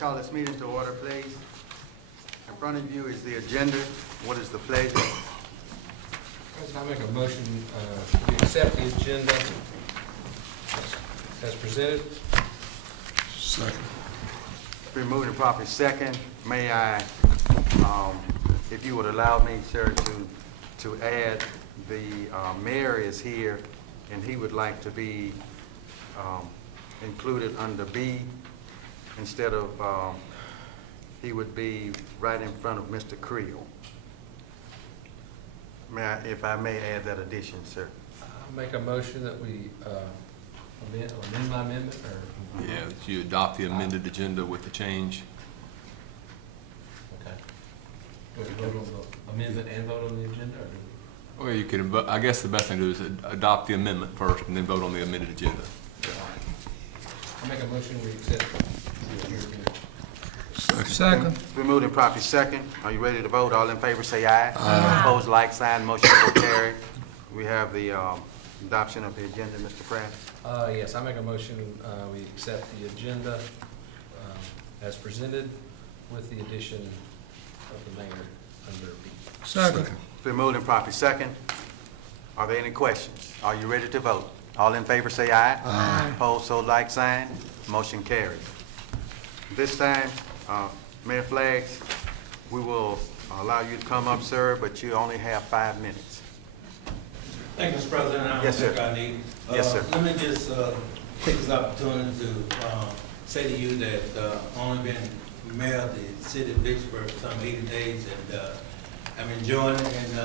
Call this meeting to order, please. In front of you is the agenda. What is the pleasure? President, I make a motion to accept the agenda as presented. Second. It's been moved and properly second. May I, if you would allow me, sir, to add the mayor is here, and he would like to be included under B instead of, he would be right in front of Mr. Creel. May I, if I may add that addition, sir? I'll make a motion that we amend my amendment, or? Yeah, that you adopt the amended agenda with the change. Okay. Do we vote on the amendment and vote on the agenda, or do we? Well, you can, I guess the best thing to do is adopt the amendment first and then vote on the amended agenda. I'll make a motion we accept the agenda. Second. It's been moved and properly second. Are you ready to vote? All in favor say aye. Aye. Opposed, like sign. Motion so carried. We have the adoption of the agenda, Mr. Pratt. Yes, I make a motion we accept the agenda as presented with the addition of the mayor under B. Second. It's been moved and properly second. Are there any questions? Are you ready to vote? All in favor say aye. Aye. Opposed, so like sign. Motion carried. This time, Mayor Flaggs, we will allow you to come up, sir, but you only have 5 minutes. Thank you, Mr. President. I don't Yes, sir. think I need. Yes, sir. Let me just take this opportunity to say to you that only been mayor of the city of Vicksburg for some 80 days, and I'm enjoying it, and I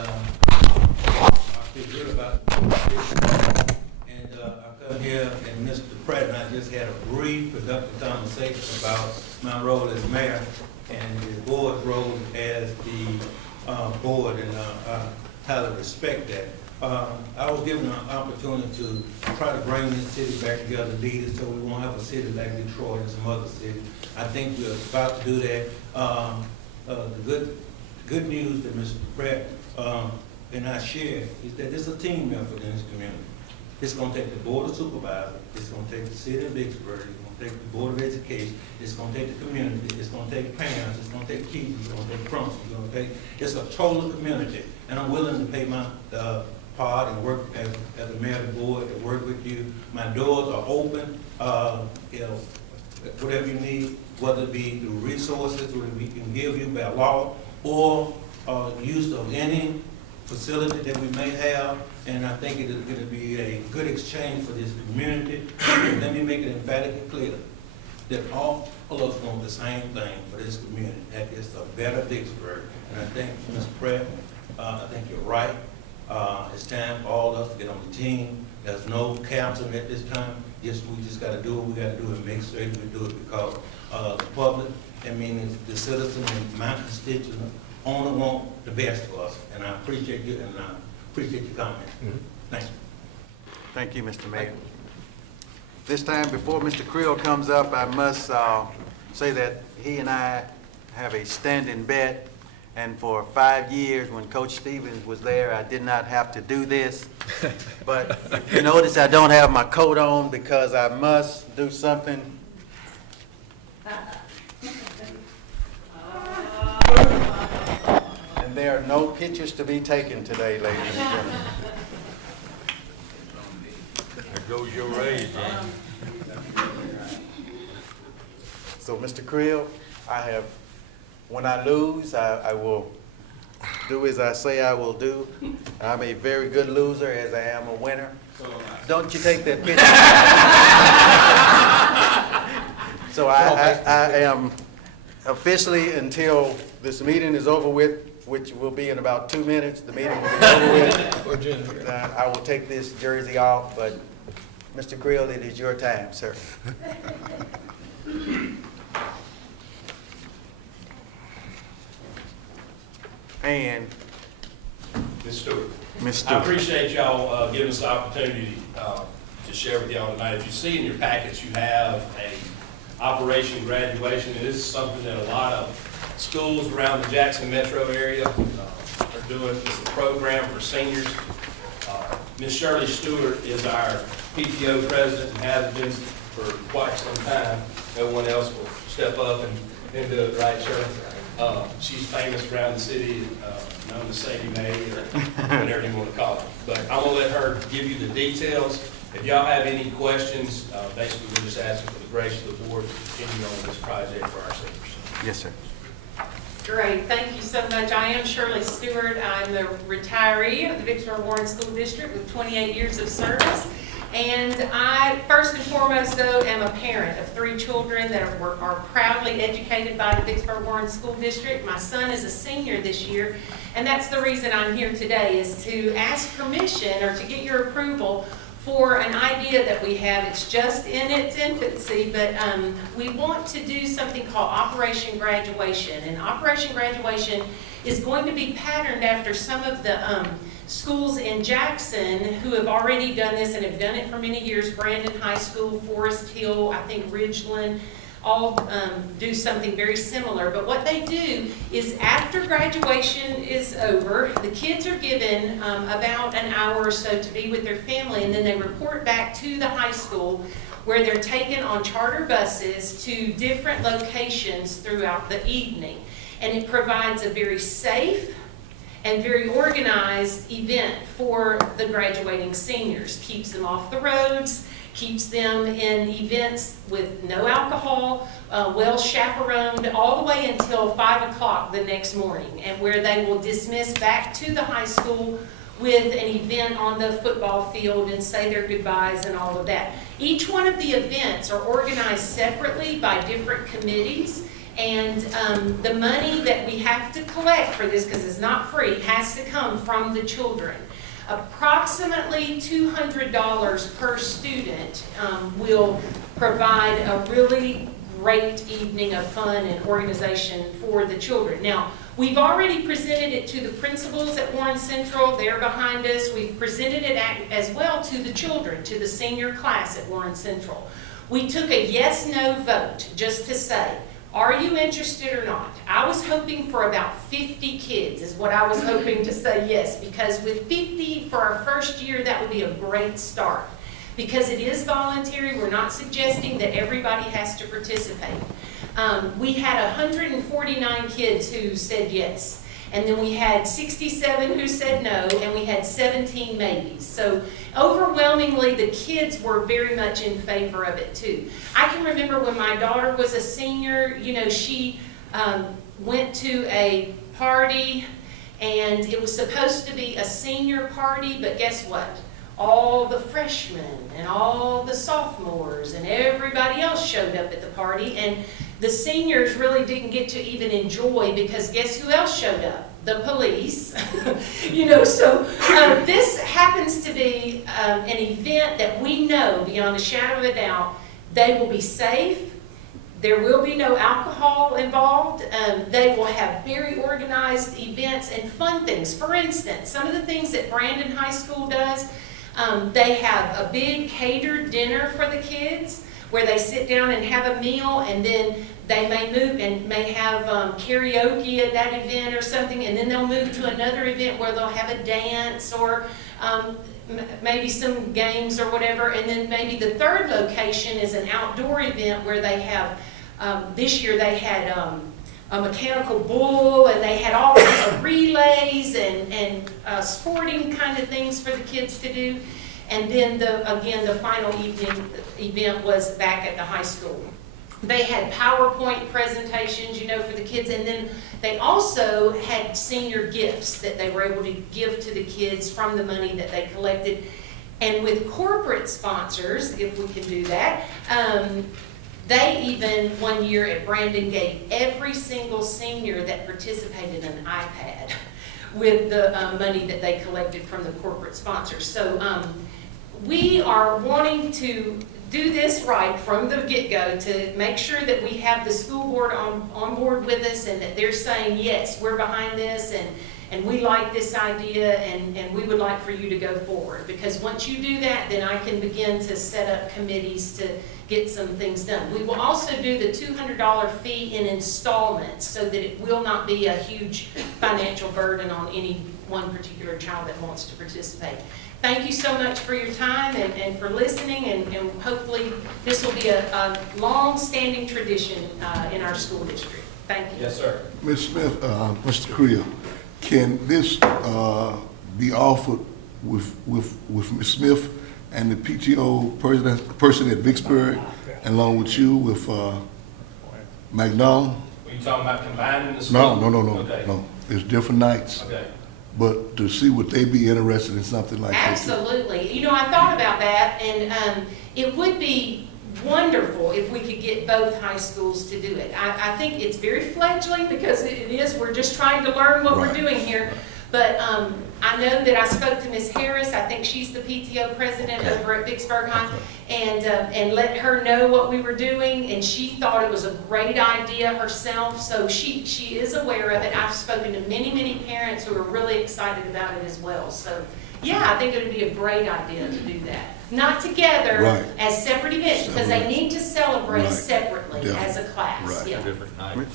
feel good about it. And I come here, and Mr. Pratt and I just had a brief, productive conversation about my role as mayor and the board's role as the board, and I highly respect that. I was given an opportunity to try to bring this city back together, lead it, so we won't have a city like Detroit and some other cities. I think we're about to do that. The good news that Mr. Pratt and I share is that it's a team effort in this community. It's going to take the Board of Supervisors, it's going to take the city of Vicksburg, it's going to take the Board of Education, it's going to take the community, it's going to take parents, it's going to take teachers, it's going to take principals, it's going to take, it's a total community. And I'm willing to pay my part and work as a mayor of the board to work with you. My doors are open, you know, whatever you need, whether it be through resources that we can give you by law or use of any facility that we may have, and I think it is going to be a good exchange for this community. Let me make it emphatically clear that all of us want the same thing for this community, that is a better Vicksburg. And I think, Mr. Pratt, I think you're right. It's time for all of us to get on the team. There's no council at this time. We just got to do what we got to do and make certain we do it, because the public, I mean, the citizens and my constituents only want the best for us. And I appreciate you, and I appreciate your comment. Thank you. Thank you, Mr. Mayor. This time, before Mr. Creel comes up, I must say that he and I have a standing bet, and for 5 years, when Coach Stevens was there, I did not have to do this. But if you notice, I don't have my coat on because I must do something. And there are no pictures to be taken today, ladies and gentlemen. There goes your raise, man. So, Mr. Creel, when I lose, I will do as I say I will do. I'm a very good loser, as I am a winner. Don't you take that picture. So I am officially, until this meeting is over with, which will be in about 2 minutes, the meeting will be over with. I will take this jersey off, but Mr. Creel, it is your time, sir. And Ms. Stewart. Ms. I Stewart. appreciate y'all giving us the opportunity to share with y'all tonight. As you see in your packets, you have a Operation Graduation. And this is something that a lot of schools around the Jackson metro area are doing. It's a program for seniors. Ms. Shirley Stewart is our PTO president and has been for quite some time. everyone else will step up and do it, right, Shirley? She's famous around the city, known as Sadie Mae, or whatever you want to call it. But I'm gonna let her give you the details. If y'all have any questions, basically we're just asking for the grace of the board to continue on this project for our seniors. Yes, sir. Great, thank you so much. I am Shirley Stewart. I'm the retiree of the Vicksburg-Warren School District with 28 years of service. And I, first and foremost though, am a parent of 3 children that are proudly educated by the Vicksburg-Warren School District. My son is a senior this year, and that's the reason I'm here today, is to ask permission or to get your approval for an idea that we have. It's just in its infancy, but we want to do something called Operation Graduation. And Operation Graduation is going to be patterned after some of the schools in Jackson who have already done this and have done it for many years. Brandon High School, Forest Hill, I think Ridgeland, all do something very similar. But what they do is after graduation is over, the kids are given about an hour or so to be with their family, and then they report back to the high school where they're taken on charter buses to different locations throughout the evening. And it provides a very safe and very organized event for the graduating seniors. Keeps them off the roads, keeps them in events with no alcohol, well chaperoned, all the way until 5 o'clock the next morning, and where they will dismiss back to the high school with an event on the football field and say their goodbyes and all of that. Each one of the events are organized separately by different committees, and the money that we have to collect for this, because it's not free, has to come from the children. Approximately $200 per student will provide a really great evening of fun and organization for the children. Now, we've already presented it to the principals at Warren Central. They're behind us. We've presented it as well to the children, to the senior class at Warren Central. We took a yes-no vote just to say, are you interested or not? I was hoping for about 50 kids is what I was hoping to say yes, because with 50 for our first year, that would be a great start. Because it is voluntary, we're not suggesting that everybody has to participate. We had 149 kids who said yes. And then we had 67 who said no, and we had 17 maybes. So overwhelmingly, the kids were very much in favor of it too. I can remember when my daughter was a senior, you know, she went to a party, and it was supposed to be a senior party, but guess what? All the freshmen and all the sophomores and everybody else showed up at the party, and the seniors really didn't get to even enjoy, because guess who else showed up? The police. You know, so this happens to be an event that we know beyond a shadow of a doubt they will be safe. There will be no alcohol involved. They will have very organized events and fun things. For instance, some of the things that Brandon High School does, they have a big catered dinner for the kids where they sit down and have a meal, and then they may move and may have karaoke at that event or something, and then they'll move to another event where they'll have a dance or maybe some games or whatever, and then maybe the third location is an outdoor event where they have, this year they had a mechanical bull, and they had all kinds of relays and sporting kind of things for the kids to do. And then again, the final evening event was back at the high school. They had PowerPoint presentations, you know, for the kids, and then they also had senior gifts that they were able to give to the kids from the money that they collected. And with corporate sponsors, if we can do that, they even one year at Brandon gave every single senior that participated an iPad with the money that they collected from the corporate sponsors. So we are wanting to do this right from the get-go to make sure that we have the school board on board with us, and that they're saying, yes, we're behind this, and we like this idea, and we would like for you to go forward. Because once you do that, then I can begin to set up committees to get some things done. We will also do the $200 fee in installments so that it will not be a huge financial burden on any one particular child that wants to participate. thank you so much for your time and for listening, and hopefully this will be a long-standing tradition in our school district. Thank you. Yes, sir. Ms. Smith, Mr. Creel, can this be offered with Ms. Smith and the PTO person at Vicksburg, along with you, with McDonald? Were you talking about combining the school? Okay. No. There's different nights. Okay. But to see would they be interested in something like this? Absolutely. You know, I thought about that, and it would be wonderful if we could get both high schools to do it. I think it's very fledgling because it is, we're just trying to learn what we're doing here. But I know that I spoke to Ms. Harris, I think she's the PTO president over at Vicksburg High, and let her know what we were doing, and she thought it was a great idea herself, so she is aware of it. I've spoken to many, many parents who are really excited about it as well. So yeah, I think it would be a great idea to do that. Not together as separate events, because they need to celebrate separately as a class. Yeah.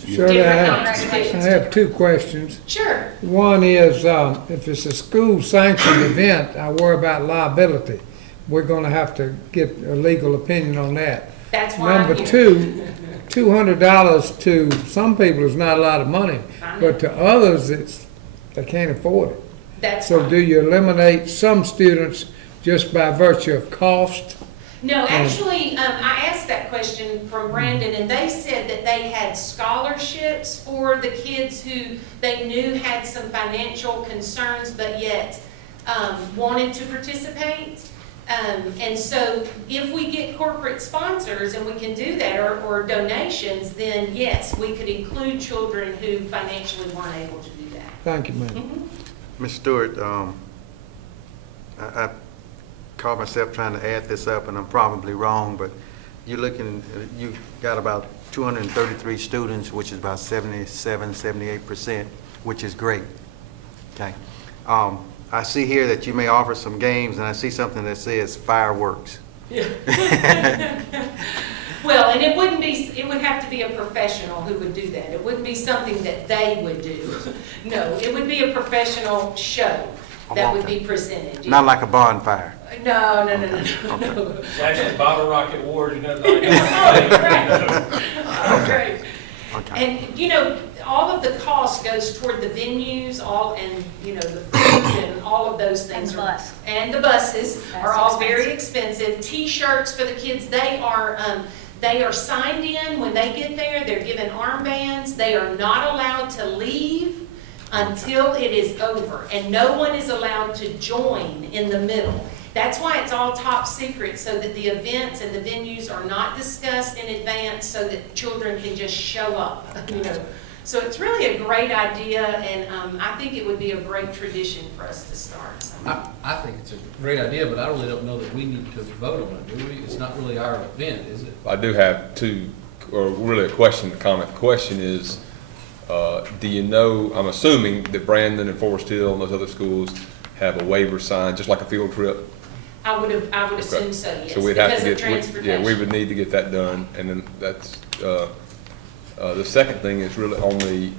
Shirley, I Different have two questions. Sure. One is, if it's a school-sanctioned event, I worry about liability. We're gonna have to get a legal opinion on that. That's why I'm Number here. two, $200 to some people is not a lot of money, but to others, they can't afford it. That's So fine. do you eliminate some students just by virtue of cost? No, actually, I asked that question from Brandon, and they said that they had scholarships for the kids who they knew had some financial concerns, but yet wanted to participate. And so if we get corporate sponsors, and we can do that, or donations, then yes, we could include children who financially weren't able to do that. Thank you, ma'am. Mhm. Ms. Stewart, I caught myself trying to add this up, and I'm probably wrong, but you got about 233 students, which is about 78%, which is great. Okay. I see here that you may offer some games, and I see something that says fireworks. Yeah. Well, and it would have to be a professional who would do that. It wouldn't be something that they would do. No, it would be a professional show that would be presented. Not like a bonfire. No. It's actually Bottle Rocket Wars, you know. Oh, great. Okay. And, you know, all of the cost goes toward the venues, the food and all of those things. And the bus. And the buses That's are all expensive. very expensive. T-shirts for the kids, they are signed in when they get there. They're given armbands. They are not allowed to leave until it is over. And no one is allowed to join in the middle. That's why it's all top secret, so that the events and the venues are not discussed in advance, so that children can just show up, you know. So it's really a great idea, and I think it would be a great tradition for us to start. So. I think it's a great idea, but I really don't know that we need to vote on it, do we? It's not really our event, is it? I do have two, or really a question, a comment. The question is, do you know, I'm assuming that Brandon and Forest Hill and those other schools have a waiver sign, just like a field trip? I would assume so, yes, So we'd have because to of get, transportation. yeah, we would need to get that done, and then that's, the second thing is really on the,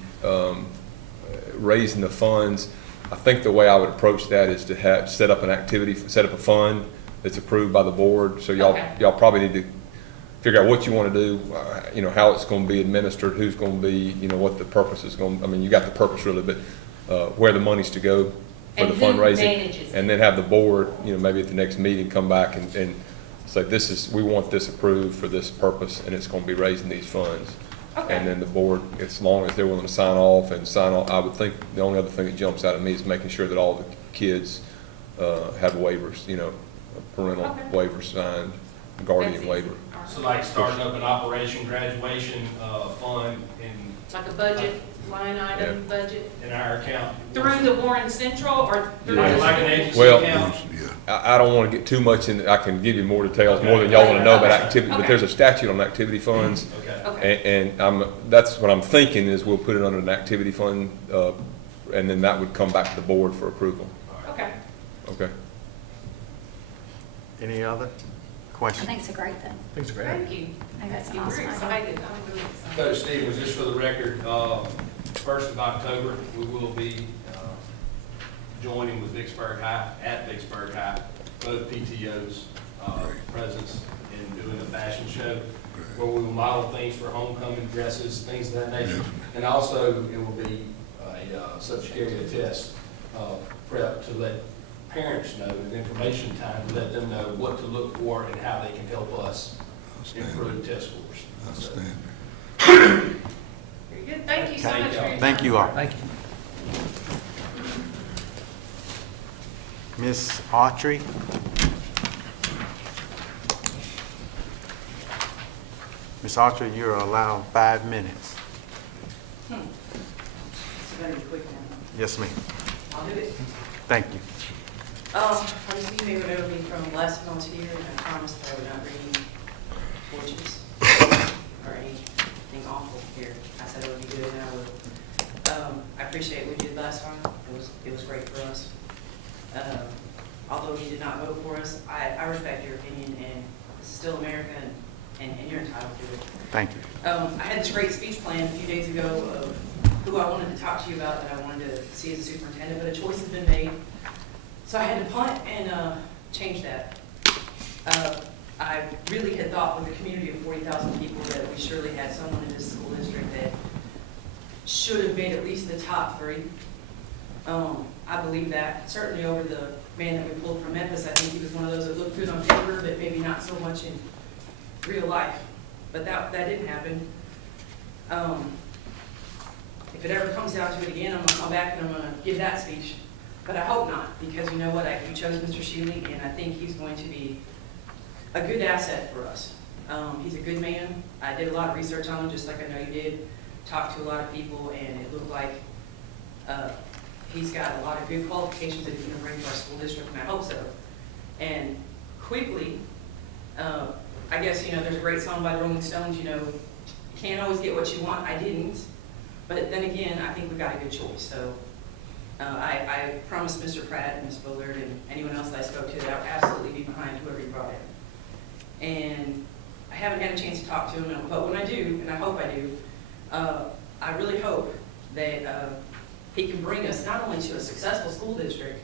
raising the funds. I think the way I would approach that is to set up a fund that's approved by the board, so y'all probably need to figure out what you want to do, how it's going to be administered, who's going to be, what the purpose is going to, I mean, you got the purpose really, but where the money's to go for the And who fundraising. manages it. And then have the board, maybe at the next meeting, come back and say, we want this approved for this purpose, and it's going to be raising these funds. Okay. And then the board, as long as they're willing to sign off, I would think the only other thing that jumps out at me is making sure that all the kids have waivers, parental Okay. waivers signed, guardian That's waiver. easy. All right. So like starting up an Operation Graduation Fund Like a budget, line item budget, in our account. through the Warren Central or through? Yeah. Like an agency Well, account? I don't want to get too much in, I can give you more details, more than y'all want to know about activity, but Okay. there's a statute on activity funds. Okay. Okay. And that's what I'm thinking is we'll put it under an activity fund, and then that would come back to the board for approval. Okay. Okay? Any other I questions? think it's a great thing. It's great. Thank you. I think that's an We're awesome idea. excited. I'm really excited. Coach Stevens, just for the record, 1st of October, we will be joining with Vicksburg High, at Vicksburg High, both PTOs' presence in doing a fashion show where we will model things for homecoming dresses, things of that nature. And also, it will be a subject area test prep to let parents know, and information time to let them know what to look for and how they can help us improve test scores. Outstanding. Very good. Thank you so much for your Thank time. you all. Thank you. Ms. Autry? Ms. Autry, you're allowed 5 minutes. It's very quick now. Yes, ma'am. I'll do it. Thank you. Obviously, you may remember me from last month's here, and I promised that I would not bring any fortunes or anything awful here. I said it would be good, and I would. I appreciate what you did last time. It was great for us. Although you did not vote for us, I respect your opinion, and this is still America, and you're entitled to it. Thank you. I had this great speech planned a few days ago of who I wanted to talk to you about that I wanted to see as a superintendent, but a choice has been made. So I had to punt and change that. I really had thought with a community of 40,000 people that we surely had someone in this school district that should have made at least the top 3. I believe that. Certainly over the man that we pulled from Memphis, I think he was one of those that looked good on paper, but maybe not so much in real life. But that didn't happen. If it ever comes down to it again, I'm going to come back and I'm going to give that speech. But I hope not, because you know what? You chose Mr. Shealy, and I think he's going to be a good asset for us. He's a good man. I did a lot of research on him, just like I know you did. Talked to a lot of people, and it looked like he's got a lot of good qualifications that he's going to bring to our school district, and I hope so. And quickly, I guess, you know, there's a great song by the Rolling Stones, you know, you can't always get what you want. I didn't. But then again, I think we got a good choice. So I promised Mr. Pratt and Ms. Bullard and anyone else that I spoke to that I would absolutely be behind whoever you brought in. And I haven't had a chance to talk to him, but when I do, and I hope I do, I really hope that he can bring us not only to a successful school district,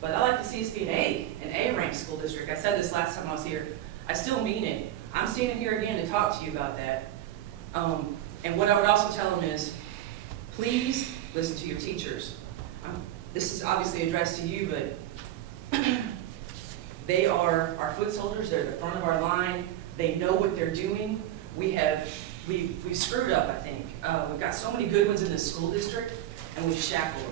but I like to see us be an A-ranked school district. I said this last time I was here. I still mean it. I'm standing here again to talk to you about that. And what I would also tell him is, please listen to your teachers. This is obviously addressed to you, but they are our foot soldiers. They're the front of our line. They know what they're doing. We've screwed up, I think. We've got so many good ones in this school district, and we've shackled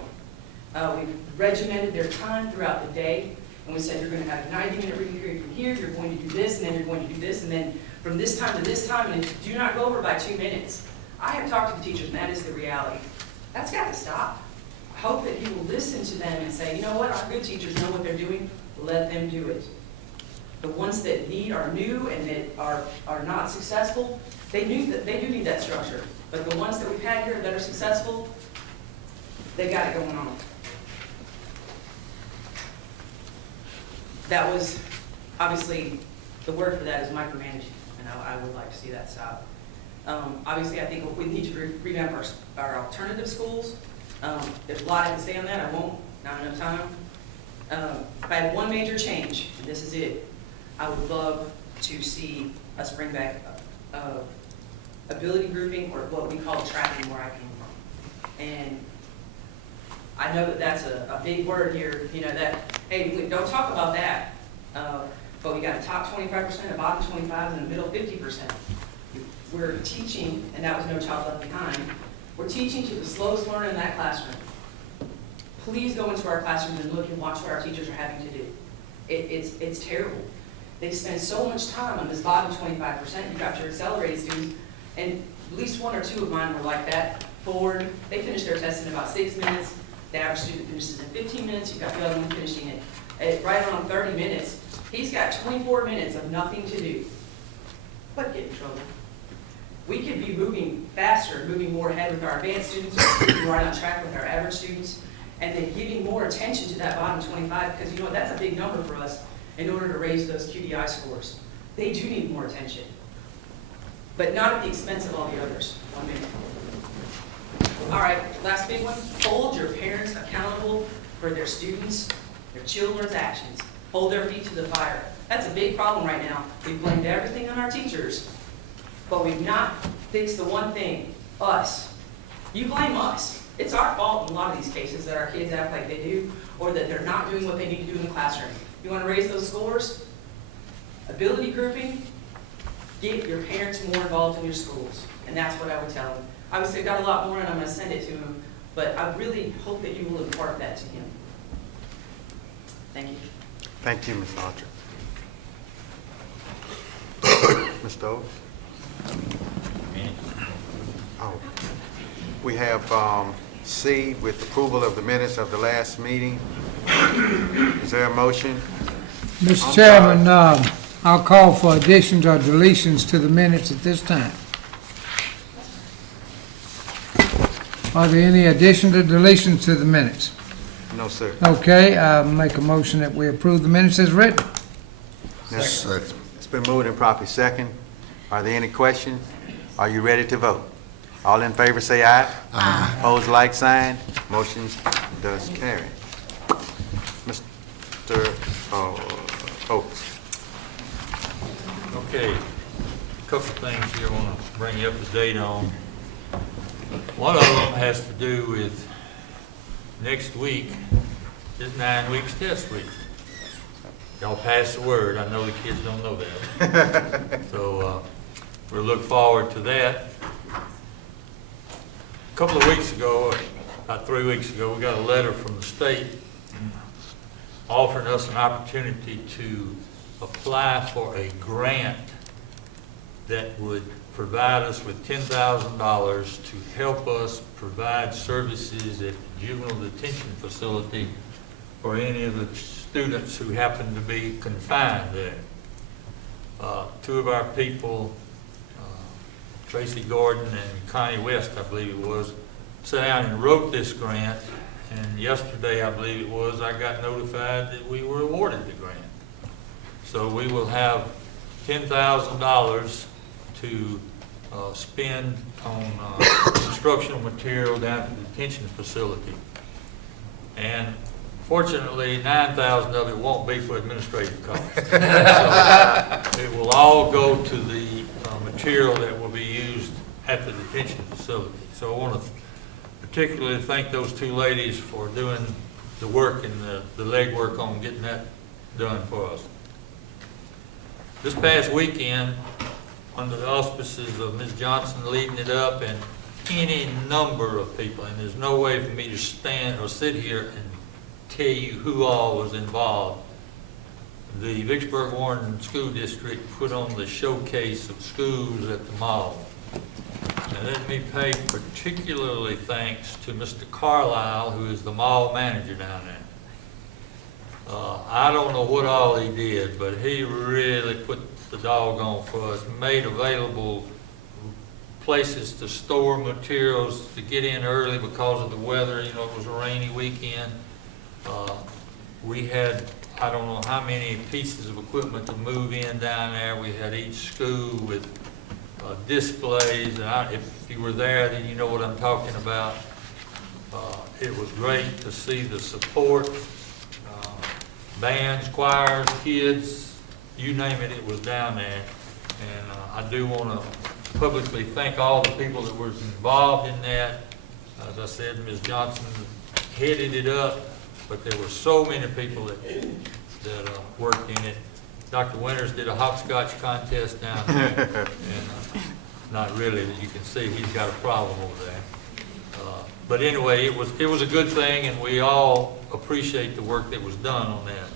them. We've regimented their time throughout the day, and we said you're going to have a 90-minute reading period from here, you're going to do this, and then you're going to do this, and then from this time to this time, and do not go over by 2 minutes. I have talked to the teachers, and that is the reality. That's got to stop. I hope that he will listen to them and say, you know what, our good teachers know what they're doing, let them do it. The ones that are new and that are not successful, they do need that structure. But the ones that we've had here that are successful, they got it going on. That was, obviously, the word for that is micromanaging, and I would like to see that stop. Obviously, I think we need to revamp our alternative schools. There's a lot I can say on that. I won't, not enough time. If I had one major change, and this is it, I would love to see us bring back ability grouping, or what we call tracking, where I came from. And I know that that's a big word here, you know, that, hey, we don't talk about that, but we got a top 25%, a bottom 25%, and a middle 50%. We're teaching, and that was No Child Left Behind, we're teaching to the slowest learner in that classroom. Please go into our classrooms and look and watch what our teachers are having to do. It's terrible. They spend so much time on this bottom 25%. You've got your accelerated students, and at least 1 or 2 of mine were like that. Ford, they finished their test in about 6 minutes. The average student finishes in 15 minutes. You've got the other one finishing it at right around 30 minutes. He's got 24 minutes of nothing to do but get in trouble. We could be moving faster, moving more ahead with our advanced students, who are on track with our average students, and then giving more attention to that bottom 25, because you know what, that's a big number for us in order to raise those QDI scores. They do need more attention, but not at the expense of all the others. 1 minute. All right, last big one, hold your parents accountable for their students, their children's actions, hold their feet to the fire. That's a big problem right now. We've blamed everything on our teachers, but we've not fixed the one thing, us. You blame us. It's our fault in a lot of these cases that our kids act like they do, or that they're not doing what they need to do in the classroom. You want to raise those scores? Ability grouping, get your parents more involved in your schools. And that's what I would tell them. Obviously, I've got a lot more and I'm going to send it to him, but I really hope that you will impart that to him. Thank you. Thank you, Ms. Archer. Mr. Oates? Oh. We have C with approval of the minutes of the last meeting. Is there a motion? Mr. Chairman, I'll call for additions or deletions to the minutes at this time. Are there any additions or deletions to the minutes? No, sir. Okay, I'll make a motion that we approve the minutes as written. Second. It's been moved and properly second. Are there any questions? Are you ready to vote? All in favor say aye. Aye. Opposed, like sign. Motion does carry. Mr. Oates. Okay, a couple of things here I want to bring you up to date on. One of them has to do with next week is 9 weeks test week. Y'all pass the word. I know the kids don't know that. So we'll look forward to that. A couple of weeks ago, about 3 weeks ago, we got a letter from the state offering us an opportunity to apply for a grant that would provide us with $10,000 to help us provide services at the juvenile detention facility for any of the students who happen to be confined there. Two of our people, Tracy Gordon and Connie West, I believe it was, sat down and wrote this grant, and yesterday, I believe it was, I got notified that we were awarded the grant. So we will have $10,000 to spend on instructional material down at the detention facility. And fortunately, 9,000 of it won't be for administrative costs. So it will all go to the material that will be used at the detention facility. So I want to particularly thank those two ladies for doing the work and the legwork on getting that done for us. This past weekend, under the auspices of Ms. Johnson leading it up and any number of people, and there's no way for me to stand or sit here and tell you who all was involved, the Vicksburg-Warren School District put on the showcase of schools at the mall. And let me pay particularly thanks to Mr. Carlisle, who is the mall manager down there. I don't know what all he did, but he really put the dog on for us, made available places to store materials to get in early because of the weather. You know, it was a rainy weekend. We had, I don't know how many pieces of equipment to move in down there. We had each school with displays, and if you were there, then you know what I'm talking about. It was great to see the support, bands, choirs, kids, you name it, it was down there. And I do want to publicly thank all the people that were involved in that. As I said, Ms. Johnson headed it up, but there were so many people that worked in it. Dr. Winters did a hopscotch contest down there, and not really, as you can see, he's got a problem over there. But anyway, it was a good thing, and we all appreciate the work that was done on that.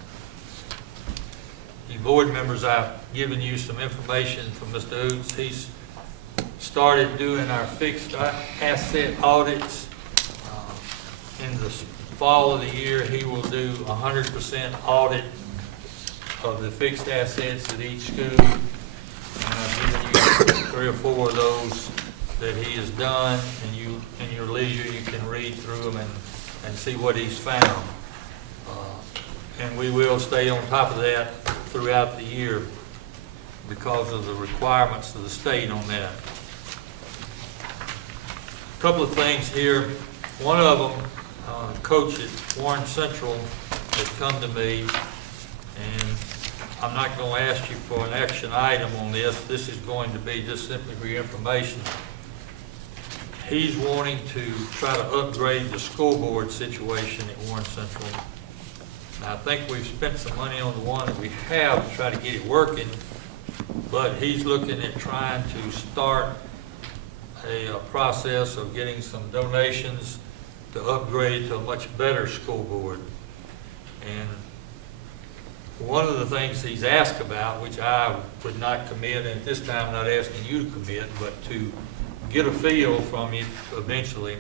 You board members, I've given you some information from Mr. Oots. He's started doing our fixed asset audits. In the fall of the year, he will do 100% audit of the fixed assets at each school. And I've given you 3 or 4 of those that he has done, and you, in your leisure, you can read through them and see what he's found. And we will stay on top of that throughout the year because of the requirements of the state on that. A couple of things here. One of them, coach at Warren Central has come to me, and I'm not going to ask you for an action item on this. This is going to be just simply for your information. He's wanting to try to upgrade the scoreboard situation at Warren Central. Now, I think we've spent some money on the one that we have to try to get it working, but he's looking at trying to start a process of getting some donations to upgrade to a much better scoreboard. And one of the things he's asked about, which I would not commit, and at this time I'm not asking you to commit, but to get a feel from you eventually,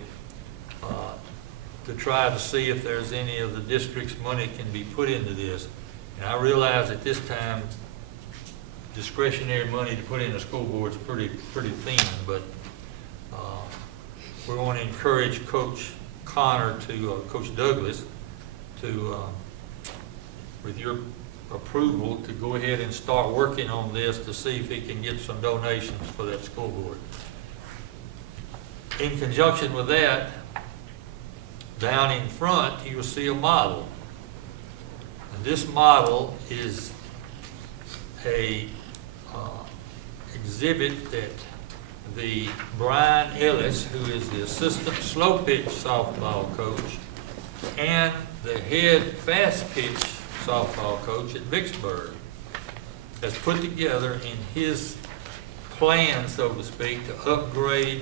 to try to see if there's any of the district's money can be put into this. And I realize at this time, discretionary money to put in a scoreboard is pretty thin, but we want to encourage Coach Connor to, Coach Douglas, to, with your approval, to go ahead and start working on this to see if he can get some donations for that scoreboard. In conjunction with that, down in front, you will see a model. And this model is a exhibit that the Brian Ellis, who is the assistant slow pitch softball coach and the head fast pitch softball coach at Vicksburg, has put together in his plan, so to speak, to upgrade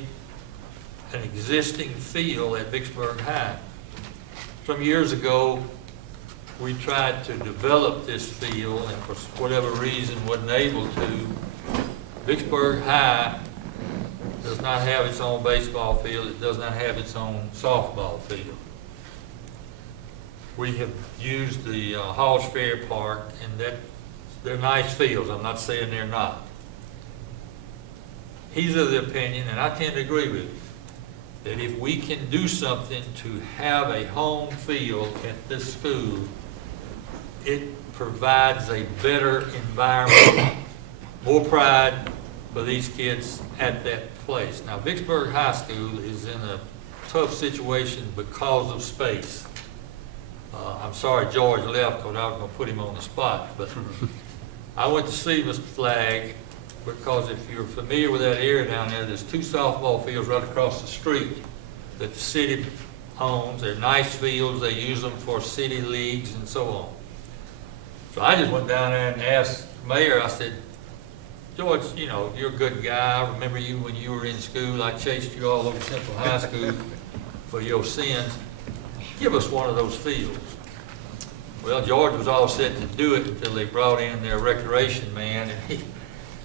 an existing field at Vicksburg High. Some years ago, we tried to develop this field, and for whatever reason wasn't able to. Vicksburg High does not have its own baseball field. It does not have its own softball field. We have used the Halls Fair Park, and they're nice fields. I'm not saying they're not. He's of the opinion, and I tend to agree with him, that if we can do something to have a home field at this school, it provides a better environment, more pride for these kids at that place. Now, Vicksburg High School is in a tough situation because of space. I'm sorry George left because I was going to put him on the spot, but I went to see Mr. Flagg because if you're familiar with that area down there, there's 2 softball fields right across the street that the city owns. They're nice fields. They use them for city leagues and so on. So I just went down there and asked the mayor, I said, George, you know, you're a good guy. I remember you when you were in school. I chased you all over Central High School for your sins. Give us one of those fields. Well, George was all set to do it until they brought in their recreation man, and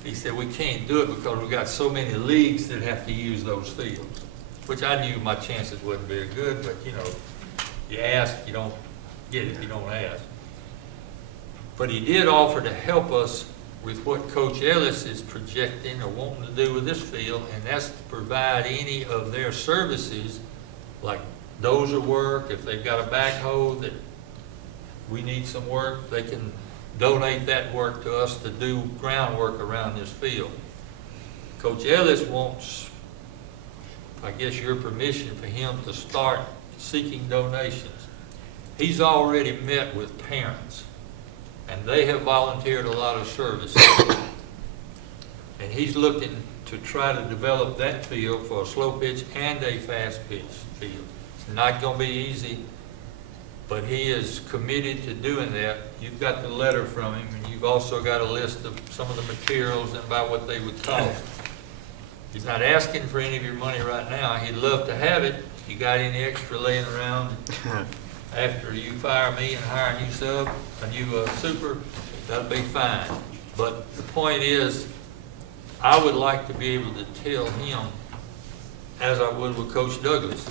he said, we can't do it because we've got so many leagues that have to use those fields, which I knew my chances wasn't very good, but you know, you ask, you don't get it, you don't ask. But he did offer to help us with what Coach Ellis is projecting or wanting to do with this field, and that's to provide any of their services, like dozer work. If they've got a backhoe that we need some work, they can donate that work to us to do groundwork around this field. Coach Ellis wants, I guess, your permission for him to start seeking donations. He's already met with parents, and they have volunteered a lot of services. And he's looking to try to develop that field for a slow pitch and a fast pitch field. It's not going to be easy, but he is committed to doing that. You've got the letter from him, and you've also got a list of some of the materials and about what they would cost. He's not asking for any of your money right now. He'd love to have it. If you got any extra laying around after you fire me and hire a new sub, a new super, that'll be fine. But the point is, I would like to be able to tell him, as I would with Coach Douglas,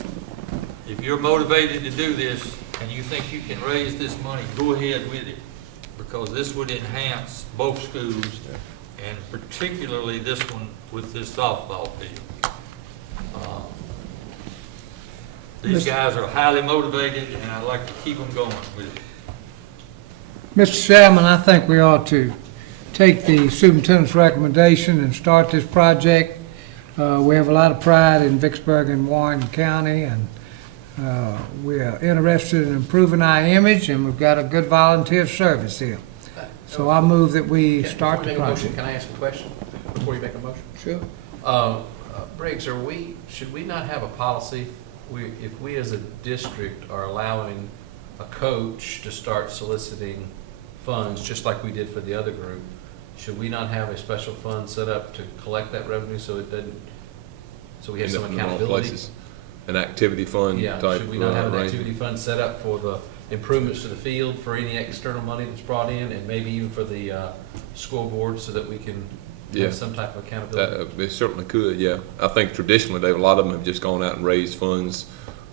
if you're motivated to do this and you think you can raise this money, go ahead with it, because this would enhance both schools, and particularly this one with this softball field. These guys are highly motivated, and I'd like to keep them going with it. Mr. Chairman, I think we ought to take the superintendent's recommendation and start this project. We have a lot of pride in Vicksburg and Warren County, and We are interested in improving our image, and we've got a good volunteer service here. So I move that we start the Before you make a motion, project. can I ask a question before you make a motion? Sure. Briggs, should we not have a policy, if we as a district are allowing a coach to start soliciting funds, just like we did for the other group, should we not have a special fund set up to collect that revenue so it doesn't, so we have End some up in the wrong accountability? places. An activity fund Yeah, type should we not have an arrangement. activity fund set up for the improvements to the field, for any external money that's brought in, and maybe even for the scoreboard, so that we can Yeah. have some type of accountability? They certainly could, yeah. I think traditionally, a lot of them have just gone out and raised funds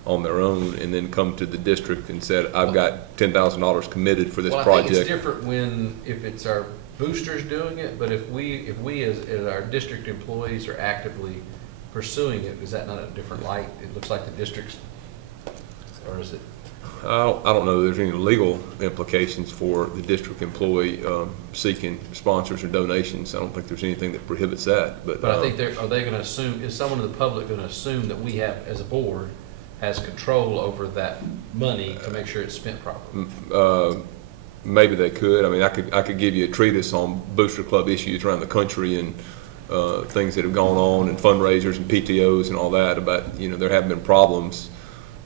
on their own and then come to the district and said, I've got $10,000 committed for this Well, I think it's project. different if it's our boosters doing it, but if we as our district employees are actively pursuing it, is that not a different light? It looks like the district's, or is it? I don't know if there's any legal implications for the district employee seeking sponsors or donations. I don't think there's anything that prohibits that, but. But I think are they gonna assume, is someone in the public gonna assume that we have, as a board, has control over that money to make sure it's spent properly? Maybe they could. I mean, I could give you a treatise on booster club issues around the country and things that have gone on and fundraisers and PTOs and all that about, there have been problems.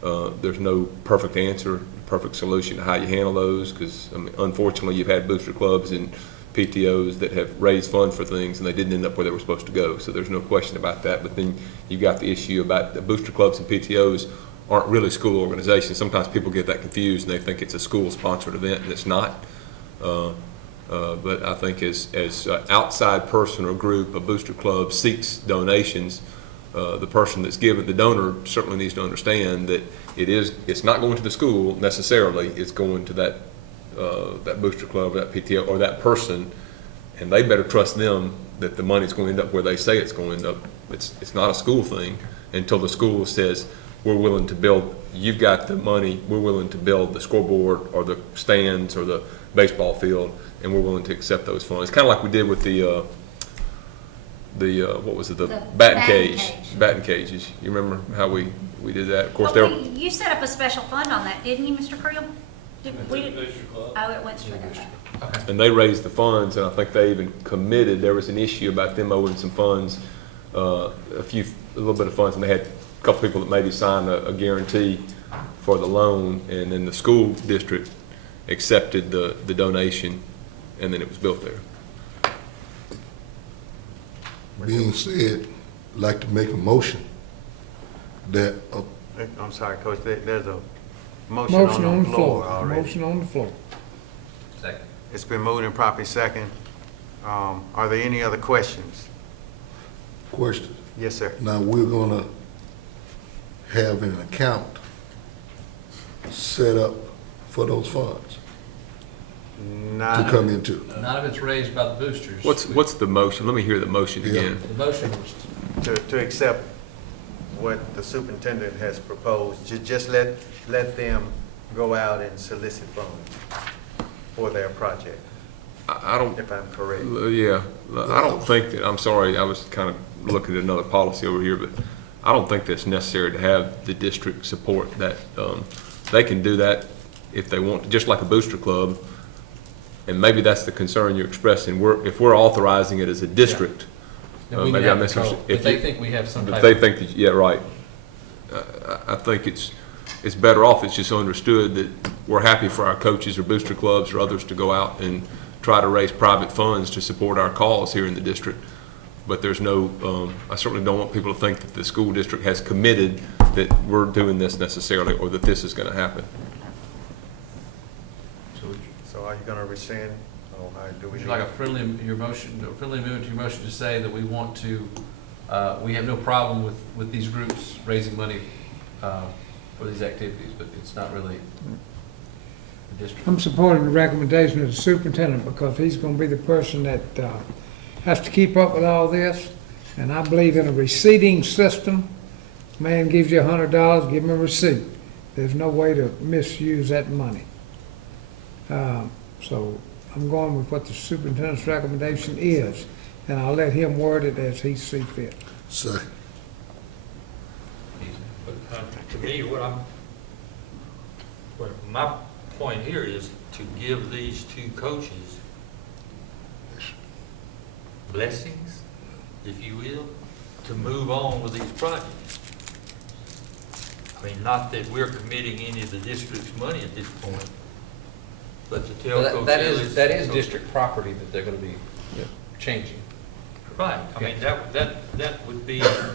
There's no perfect answer, perfect solution to how you handle those, because unfortunately you've had booster clubs and PTOs that have raised funds for things and they didn't end up where they were supposed to go. So there's no question about that. But then you've got the issue about the booster clubs and PTOs aren't really school organizations. Sometimes people get that confused and they think it's a school-sponsored event, and it's not. But I think as outside person or group, a booster club seeks donations, the person that's given, the donor certainly needs to understand that it's not going to the school necessarily, it's going to that booster club, or that PTO, or that person, and they better trust them that the money's going to end up where they say it's going to end up. It's not a school thing until the school says, we're willing to build, you've got the money, we're willing to build the scoreboard or the stands or the baseball field, and we're willing to accept those funds. Kind of like we did with the what was it, the batting cage. Batting cages. You remember how we did that? Of course, You set up a special fund on that, didn't you, Mr. Creel? Oh, it went straight up. Okay. and they raised the funds, and I think they even committed. There was an issue about them owing some funds, a little bit of funds, and they had a couple people that maybe signed a guarantee for the loan, and then the school district accepted the donation, and then it was built there. Being said, I'd like to make a motion that, I'm sorry, Coach, there's a Motion on the floor already. Motion on the floor. Second. It's been moved and properly second. Are there any other questions? question, Yes, sir. now we're gonna have an account set up for those funds to come into. None of it's raised by the boosters. What's the motion? Let me hear the motion Yeah. again. The motion was To accept what the superintendent has proposed, just let them go out and solicit funds for their project, I don't. if I'm correct. Yeah, I don't think that, I'm sorry, I was kind of looking at another policy over here, but I don't think that's necessary to have the district support that. They can do that if they want, just like a booster club, and maybe that's the concern you're expressing. If we're authorizing it as a district, And we maybe can I have control. misunderstood. If they think we have some If type they of, think that, yeah, right. I think it's better off, it's just understood that we're happy for our coaches or booster clubs or others to go out and try to raise private funds to support our cause here in the district. But there's no, I certainly don't want people to think that the school district has committed that we're doing this necessarily, or that this is gonna happen. So are you gonna rescind, or do we? would you like a friendly amendment to your motion to say that we want to, we have no problem with these groups raising money for these activities, but it's not really the district? I'm supporting the recommendation of the superintendent because he's gonna be the person that has to keep up with all this. And I believe in a receipting system. Man gives you $100, give him a receipt. There's no way to misuse that money. So I'm going with what the superintendent's recommendation is, and I'll let him word it as he sees fit. Second. To me, what I'm Well, my point here is to give these two coaches blessings, if you will, to move on with these projects. I mean, not that we're committing any of the district's money at this point, but to tell Coach Ellis. That is district property that they're gonna be changing. Right, I mean, that would be a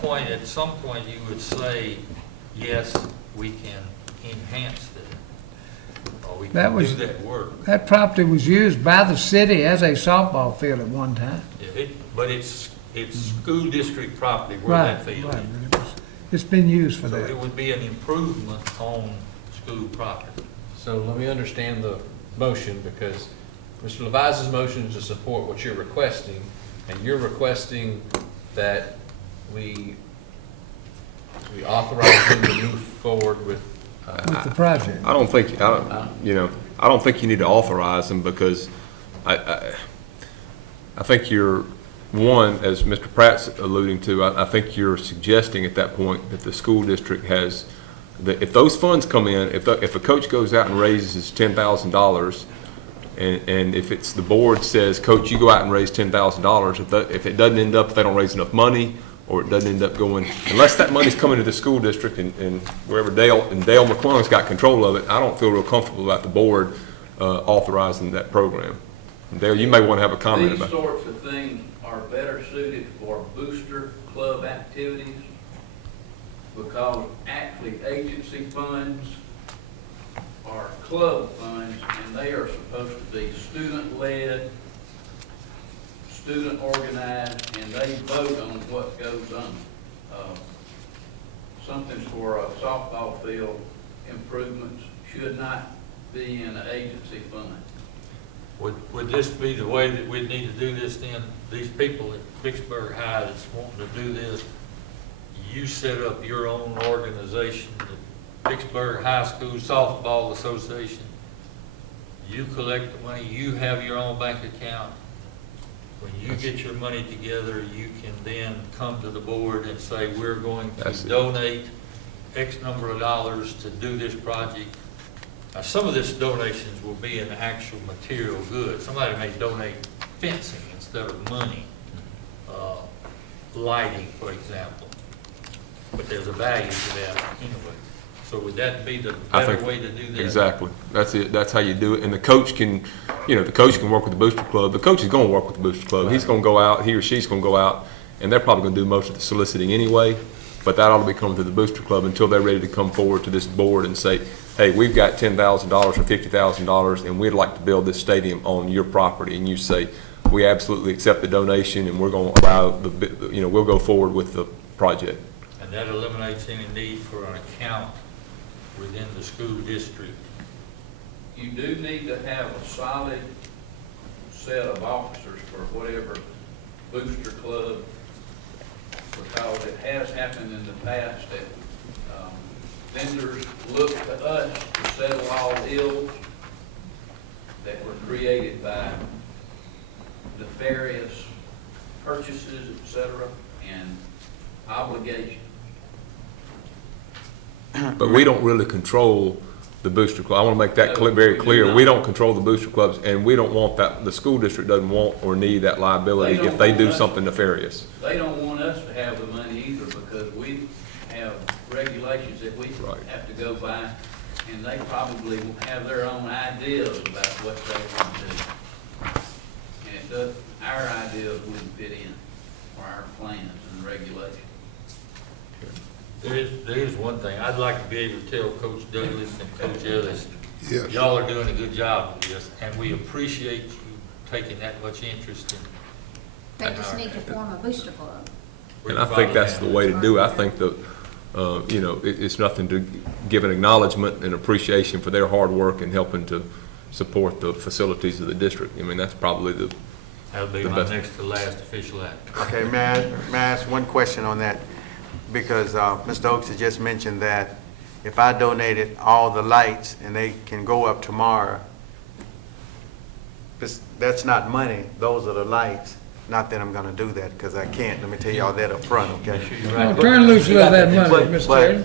point, at some point you would say, yes, we can enhance that, or we That can was- do that work. That property was used by the city as a softball field at one time. But it's school district property where that field Right. is. It's been used for So it that. would be an improvement on school property. So let me understand the motion, because Mr. Levise's motion is to support what you're requesting, and you're requesting that we authorize him to move forward with, With the project. I don't think you need to authorize them, because I think you're, one, as Mr. Pratt's alluding to, I think you're suggesting at that point that the school district has, that if those funds come in, if a coach goes out and raises $10,000, and if it's the board says, Coach, you go out and raise $10,000, if it doesn't end up, if they don't raise enough money, or it doesn't end up going, unless that money's coming to the school district and wherever Dale McClung's got control of it, I don't feel real comfortable about the board authorizing that program. Dale, you may want to have a comment about These sorts of things are better suited for booster club activities, because actually agency funds are club funds, and they are supposed to be student-led, student-organized, and they vote on what goes on. Something for a softball field improvements should not be in an agency fund. Would this be the way that we'd need to do this then? These people at Vicksburg High that's wanting to do this, you set up your own organization, the Vicksburg High School Softball Association. You collect the money, you have your own bank account. When you get your money together, you can then come to the board and say, we're going to donate X number of dollars to do this project. Now, some of this donations will be in actual material goods. Somebody may donate fencing instead of money, lighting, for example. But there's a value to that anyway. So would that be the better way to do that? Exactly. That's it. That's how you do it. And the coach can, the coach can work with the booster club. The coach is going to work with the booster club. Right. He's going to go out, he or she's going to go out, and they're probably going to do most of the soliciting anyway. But that ought to be coming to the booster club until they're ready to come forward to this board and say, hey, we've got $10,000 or $50,000, and we'd like to build this stadium on your property. And you say, we absolutely accept the donation, and we're going to allow we'll go forward with the project. And that eliminates any need for an account within the school district. You do need to have a solid set of officers for whatever booster club, because it has happened in the past that vendors look to us to settle all ills that were created by nefarious purchases, etc., and obligations. But we don't really control the booster club. I want to make that very clear. We don't control the booster clubs, and we don't want that. The school district doesn't want or need that liability if they do something nefarious. They don't want us to have the money either, because we have regulations that we have to go by, and they probably have their own ideas about what they want to do. And our ideas wouldn't fit in, or our plans and regulations. There is one thing. I'd like to be able to tell Coach Douglas and Coach Ellis, Yes. y'all are doing a good job with this, and we appreciate you taking that much interest in. They just need to form a booster club. And I think that's the way to do it. I think that, it's nothing to give an acknowledgement and appreciation for their hard work and helping to support the facilities of the district. I mean, that's probably That'll be my next to last official act. Okay, may I ask one question on that? Because Mr. Oaks has just mentioned that if I donated all the lights and they can go up tomorrow, that's not money, those are the lights. Not that I'm gonna do that, because I can't. Let me tell y'all that up front, okay? Turn loose a little of that money, Mr. Taylor.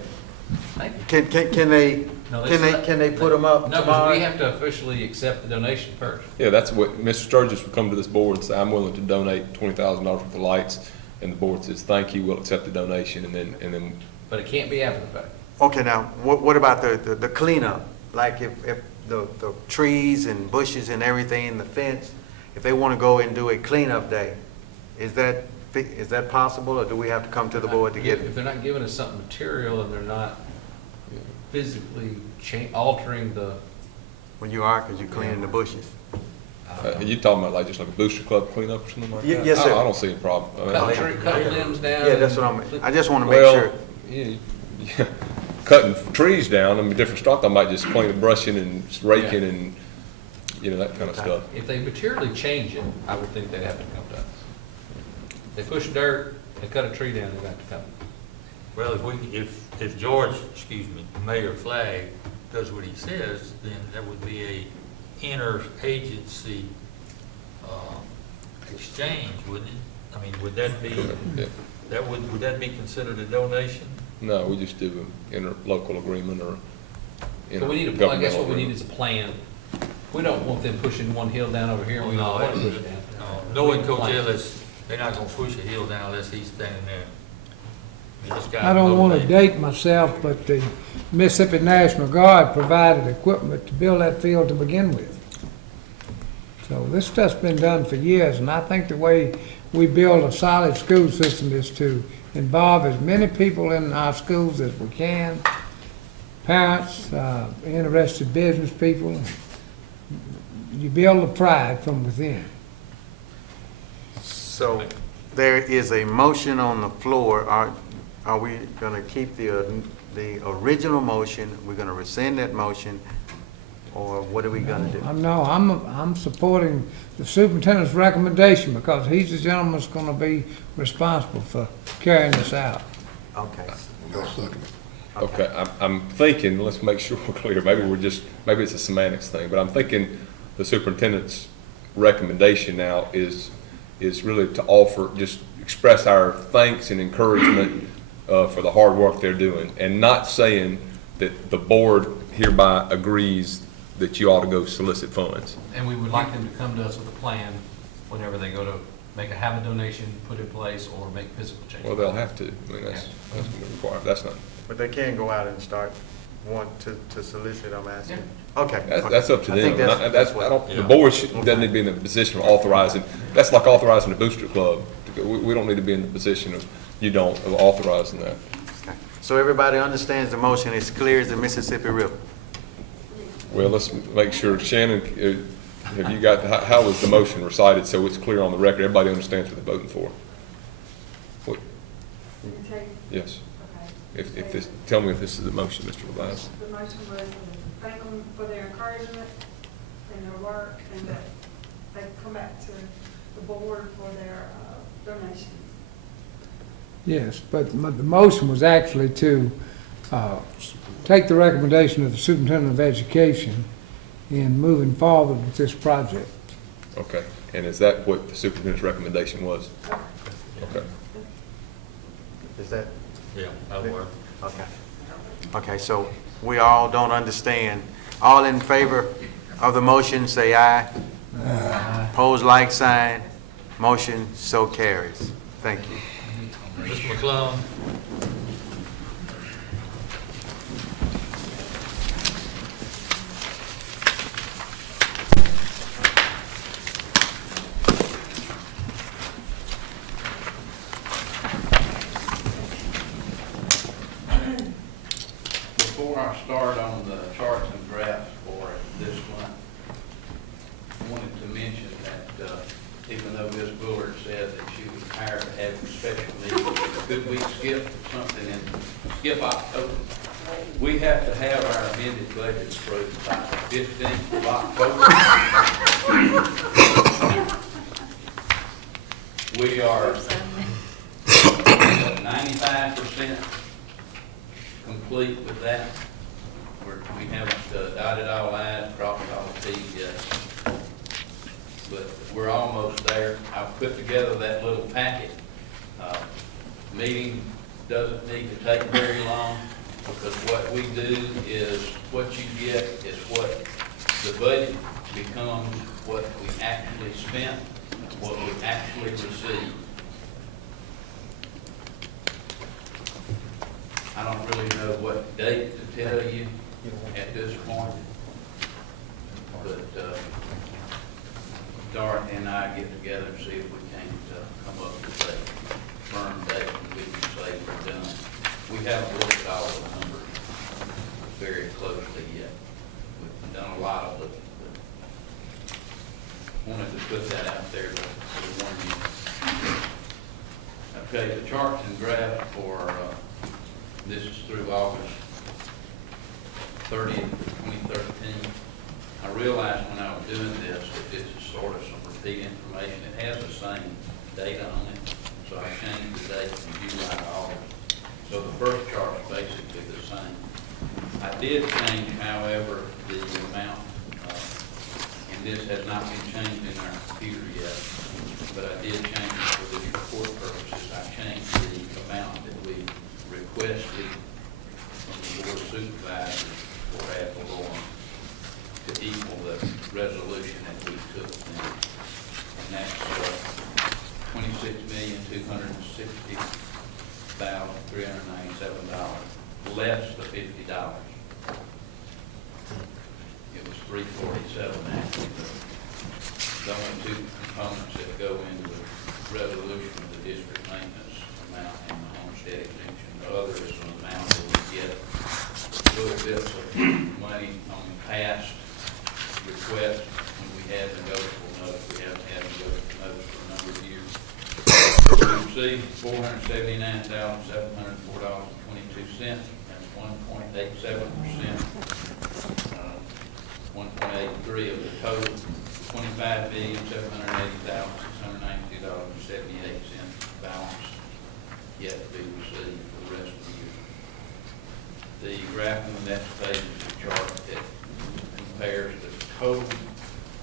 Thank you. Can they, No, can they put them up No, because tomorrow? we have to officially accept the donation first. Yeah, that's what, Mr. Sturgis would come to this board and say, I'm willing to donate $20,000 worth of lights, and the board says, thank you, we'll accept the donation, and then, But it can't be after the fact. Okay, now, what about the cleanup? Like if the trees and bushes and everything, the fence, if they want to go and do a cleanup day, is that possible, or do we have to come to the board to get If it? they're not giving us something material and they're not physically altering the, When you are, because you're cleaning the bushes? you talking about like just like a booster club cleanup or something like that? Yes, sir. I don't see a problem. I mean, cut limbs down. Yeah, that's what I just want to make Well, sure. yeah, cutting trees down, I mean, different stuff, I might just clean it, brushing and raking and, you know, that kind of stuff. If they materially change it, I would think they'd have to come to us. They push dirt, they cut a tree down, they'd have to come. Well, if George, Mayor Flagg does what he says, then that would be a interagency exchange, wouldn't it? I mean, would that be, Yeah. would that be considered a donation? No, we just do an interlocal agreement or So we need a plan, I guess intergovernmental what we need agreement. is a plan. We don't want them pushing one hill down over here, and we don't want to push it down. Knowing Coach Ellis, they're not gonna push a hill down unless he's standing there. I mean, this guy I don't want to motivated. date myself, but the Mississippi National Guard provided equipment to build that field to begin with. So this stuff's been done for years, and I think the way we build a solid school system is to involve as many people in our schools as we can, parents, interested business people. You build the pride from within. So there is a motion on the floor. Are we going to keep the original motion? We're going to rescind that motion, or what are we going to do? I'm supporting the superintendent's recommendation because he's the gentleman that's going to be responsible for carrying this out. Okay. Y'all second. Okay, I'm thinking, let's make sure we're clear, maybe it's a semantics thing, but I'm thinking the superintendent's recommendation now is really to offer, just express our thanks and encouragement for the hard work they're doing, and not saying that the board hereby agrees that you ought to go solicit funds. And we would like them to come to us with a plan whenever they go to have a donation put in place or make physical changes. Well, they'll have to, I mean, that's required, that's not, But they can go out and start, want to solicit, I'm asking? Okay. that's up to I think them. that's The board doesn't need to be in the position of authorizing, that's like authorizing a booster club. We don't need to be in the position of authorizing that. Okay. So everybody understands the motion is clear as the Mississippi River? Well, let's make sure, Shannon, have you got, how was the motion recited so it's clear on the record, everybody understands what they're voting for? What? Yes. If this, tell me if this is the motion, Mr. Levias. The motion was to thank them for their encouragement and their work, and that they come back to the board for their donations. Yes, but the motion was actually to take the recommendation of the superintendent of education in moving forward with this project. Okay, and is that what the superintendent's recommendation was? Okay. Is that? Yeah, that'll work. Okay. Okay, so we all don't understand. All in favor of the motion, say aye. Aye. Pose like sign. Motion so carries. Thank you. Mr. McClellan? Before I start on the charts and graphs for this month, I wanted to mention that even though Ms. Bullard said that she was hired to have special needs, could we skip something and skip October? We have to have our amended budget approved by the 15th of October. We are 95% complete with that. We haven't dotted all i's, crossed all t's yet. But we're almost there. I've put together that little packet. Meeting doesn't need to take very long. because what we do is, what you get is what the budget becomes, what we actually spent, what we actually received. I don't really know what date to tell you at this point, but Dorothy and I get together and see if we can't come up with a firm date when we can say we're done. We haven't looked at all the numbers very closely yet. We've done a lot of it, but wanted to put that out there to warn you. Okay, the charts and graph for this is through August 30th, 2013. I realized when I was doing this that this is sort of some repeat information. It has the same data on it, so I changed the date from July to August. So the first chart is basically the same. I did change, however, the amount, and this has not been changed in our computer yet, but I did change it for this report purposes. I changed the amount that we requested from the Board of Supervisors for ad valorem to equal the resolution that we took then. And that's $26,260,397, less the $50. It was $347 actually. The only two components that go into the resolution of the district maintenance amount and the homestead exemption. The other is an amount that we get little bits of money on past requests when we had negotiable notice. We haven't had negotiable notice for a number of years. We received $479,704.22. That's 1.87%. 1.83 of the total. $25,780,692.78 balance yet to be received for the rest of the year. The graph on the next page is a chart that compares the total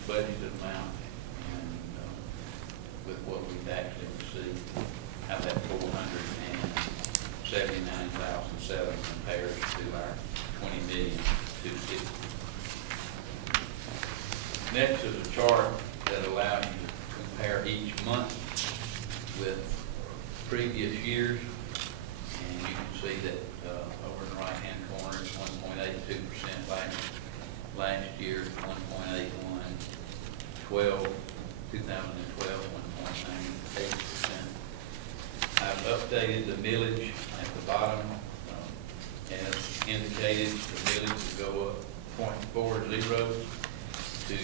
budgeted amount and with what we've actually received, how that $479,700 compares to our $20,260,000. Next is a chart that allows you to compare each month with previous years, and you can see that over in the right-hand corner it's 1.82% last year, 1.81, 2012, 1.98%. I've updated the millage at the bottom. As indicated, the millage will go up 0.40 to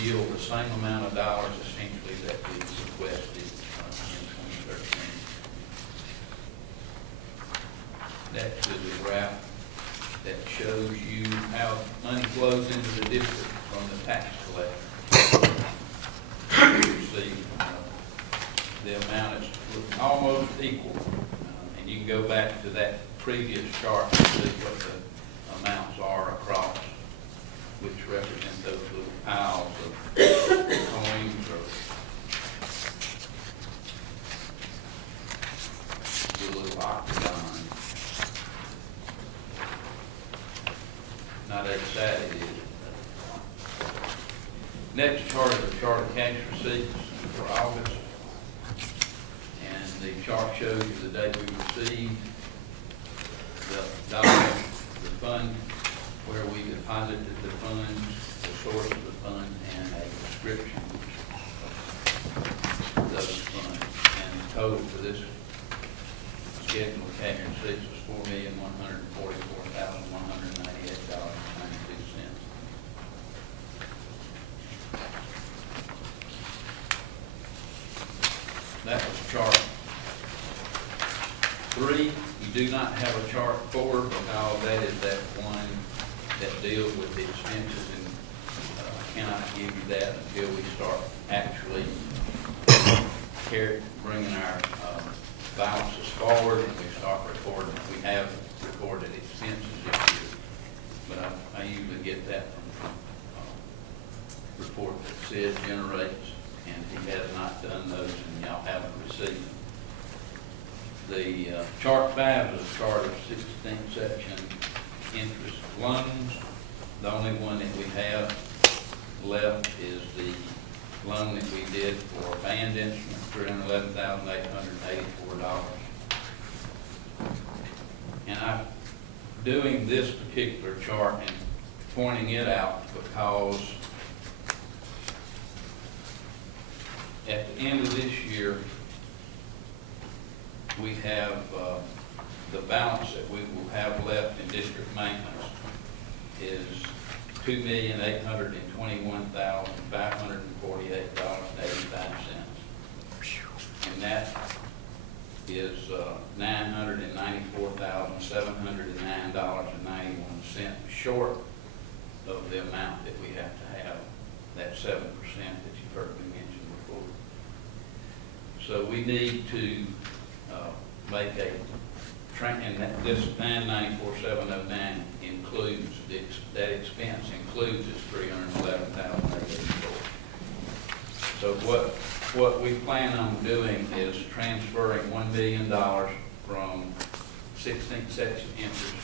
yield the same amount of dollars essentially that we requested in 2013. Next is a graph that shows you how money flows into the district from the tax collector. You see the amount is almost equal, and you can go back to that previous chart and see what the amounts are across, which represent those little piles of coins or the little octagon. Not as sad it is. Next chart is a chart of cash receipts for August. And the chart shows you the date we received, the dollar, the fund, where we deposited the funds, the source of the fund, and a description of those funds. And the total for this schedule of cash receipts was $4,144,198.92. That was chart 3. We do not have a chart 4 because that is that one that deals with the expenses, and I cannot give you that until we start actually bringing our balances forward and we start recording. We have recorded expenses this year, but I usually get that from report that Sid generates, and he has not done those and y'all haven't received. The chart 5 is a chart of 16th section interest loans. The only one that we have left is the loan that we did for band instruments, $311,884. And I'm doing this particular chart and pointing it out because at the end of this year, we have the balance that we will have left in district maintenance is $2,821,548.85. And that is $994,709.91 short of the amount that we have to have, that 7% that you've heard me mention before. So we need to make a, and this 994,709 includes, that expense includes this $311,884. So what we plan on doing is transferring $1 million from 16th section interest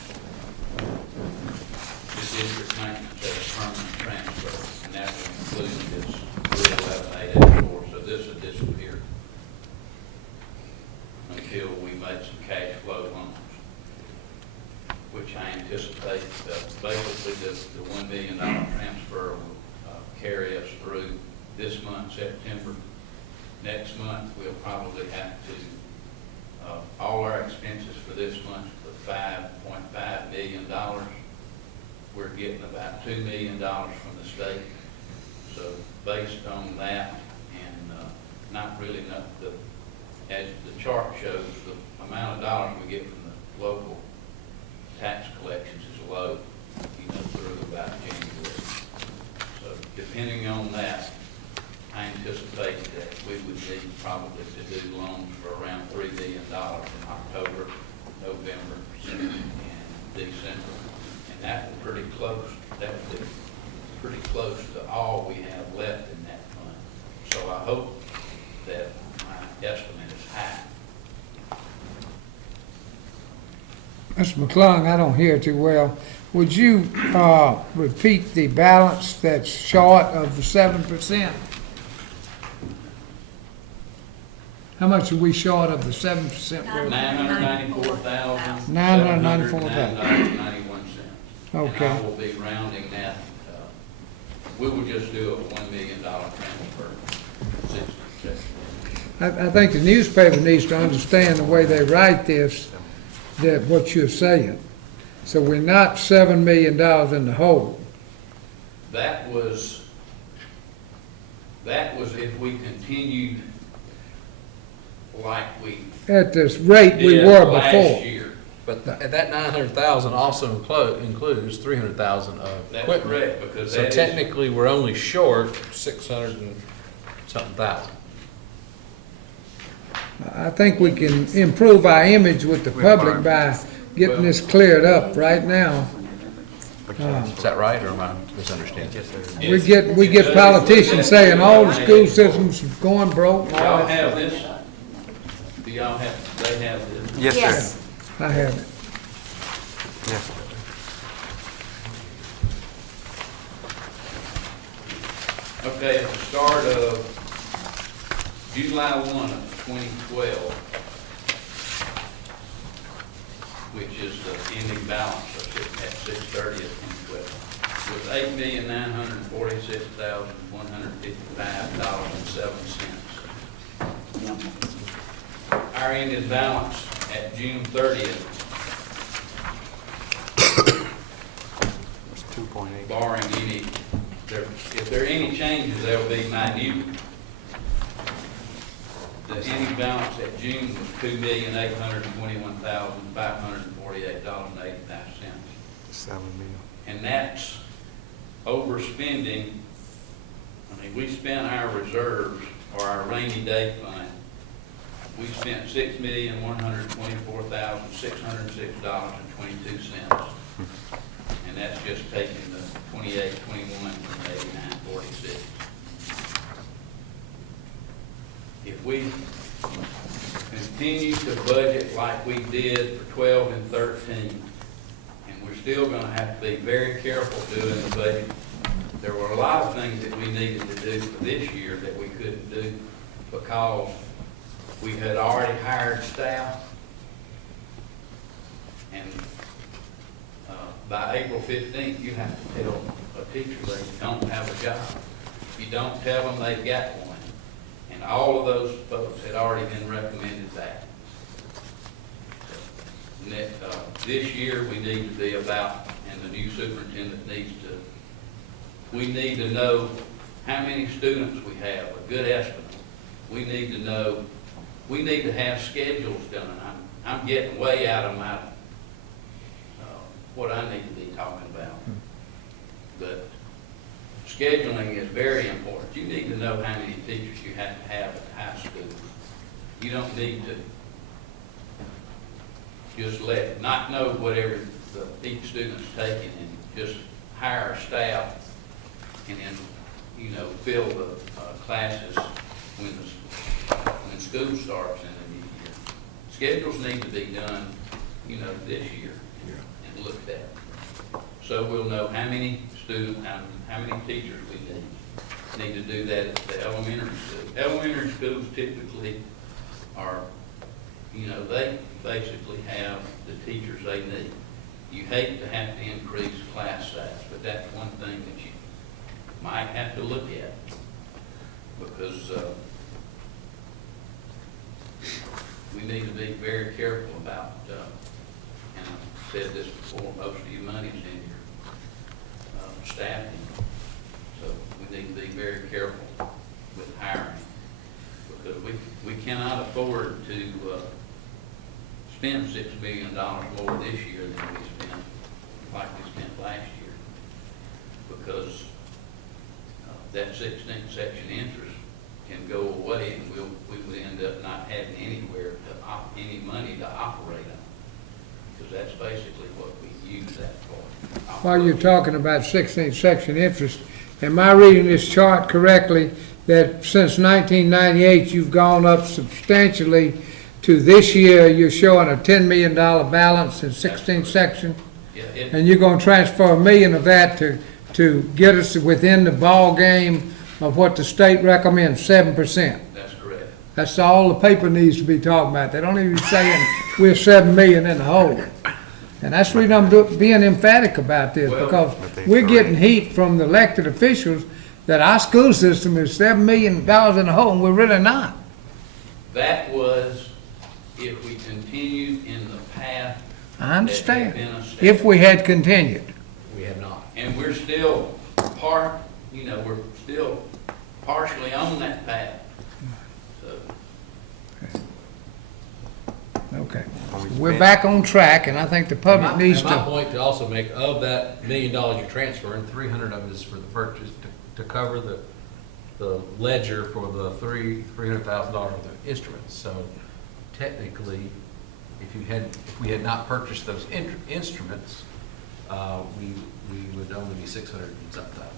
to district maintenance as a permanent transfer, and that will include this $311,884. So this will disappear until we make some cash flow loans, which I anticipate basically the $1 million transfer will carry us through this month, September. Next month, we'll probably have to, all our expenses for this month for $5.5 million. We're getting about $2 million from the state. So based on that, and not really enough, as the chart shows, the amount of dollars we get from the local tax collections is low, through about January. So depending on that, I anticipate that we would need probably to do loans for around $3 billion in October, November, and December. And that will pretty close, that would be pretty close to all we have left in that fund. So I hope that my estimate is high. Mr. McClung, I don't hear too well. Would you repeat the balance that's short of the 7%? How much are we short of the 7%? $994,709.91. Okay. And I will be rounding that. We will just do a $1 million transfer. I think the newspaper needs to understand the way they write this, that what you're saying. So we're not $7 million in the hole. That was if we continued like we At this rate we did were last before. year. But that 900,000 also includes 300,000 of That's equipment. correct, because So that is, technically, we're only short 600 and something thousand. I think we can improve our image with the public by getting this cleared up right now. Is that right, or am I misunderstanding? We get politicians saying all the school systems are going broke. and all y'all that have stuff. this? Do y'all have, they have this? Yes, Yes. sir. I have it. Yes. Okay, at the start of July 1 of 2012, which is the ending balance of at 6/30 of 2012, was $8,946,155.07. Our ending balance at June 30th, It's 2.8. barring any, if there are any changes, they'll be minute. The ending balance at June was $2,821,548.85. 7 million. And that's overspending. I mean, we spent our reserves, or our rainy day fund, we spent $6,124,606.22. And that's just taking the 2821 from 8946. If we continue to budget like we did for 12 and 13. And we're still gonna have to be very careful doing the budget. There were a lot of things that we needed to do for this year that we couldn't do because we had already hired staff. And by April 15th, you have to tell a teacher they don't have a job. If you don't tell them they've got one. And all of those folks had already been recommended back. This year, we need to be about, and the new superintendent needs to, we need to know how many students we have, a good estimate. We need to know, we need to have schedules done. I'm getting way out of my, what I need to be talking about. But scheduling is very important. You need to know how many teachers you have to have at the high school. You don't need to just not know whatever each student's taking and just hire a staff and then, you know, fill the classes when school starts in the new year. Schedules need to be done, you know, this year and looked at. So we'll know how many students, how many teachers we need to do that at the elementary school. Elementary schools typically are, you know, they basically have the teachers they need. You hate to have to increase class size, but that's one thing that you might have to look at because we need to be very careful about, and I've said this before, most of your money's in your staffing. So we need to be very careful with hiring because we cannot afford to spend $6 million more this year than we spent, like we spent last year, because that 16th section interest can go away and we would end up not having anywhere to any money to operate on, because that's basically what we use that for. While you're talking about 16th section interest, am I reading this chart correctly that since 1998 you've gone up substantially to this year you're showing a $10 million balance in 16th section? Yeah, and you're going to transfer $1 million of that to get us within the ball game of what the state recommends, 7%. That's correct. That's all the paper needs to be talking about. They don't even be saying we're 7 million in the hole. And that's the reason I'm being emphatic about this, because we're getting heat from the elected officials that our school system is $7 million in the hole, and we're really not. That was if we continued in the path. I understand. That had been established. If we had continued. We have not. And we're still we're still partially on that path. So. Okay. We're back on track, and I think the public needs And my to. point to also make, of that $1 million you're transferring, 300 of it is for the purchase to cover the ledger for the $300,000 worth of instruments. So technically, if we had not purchased those instruments, we would only be 600 and something thousand.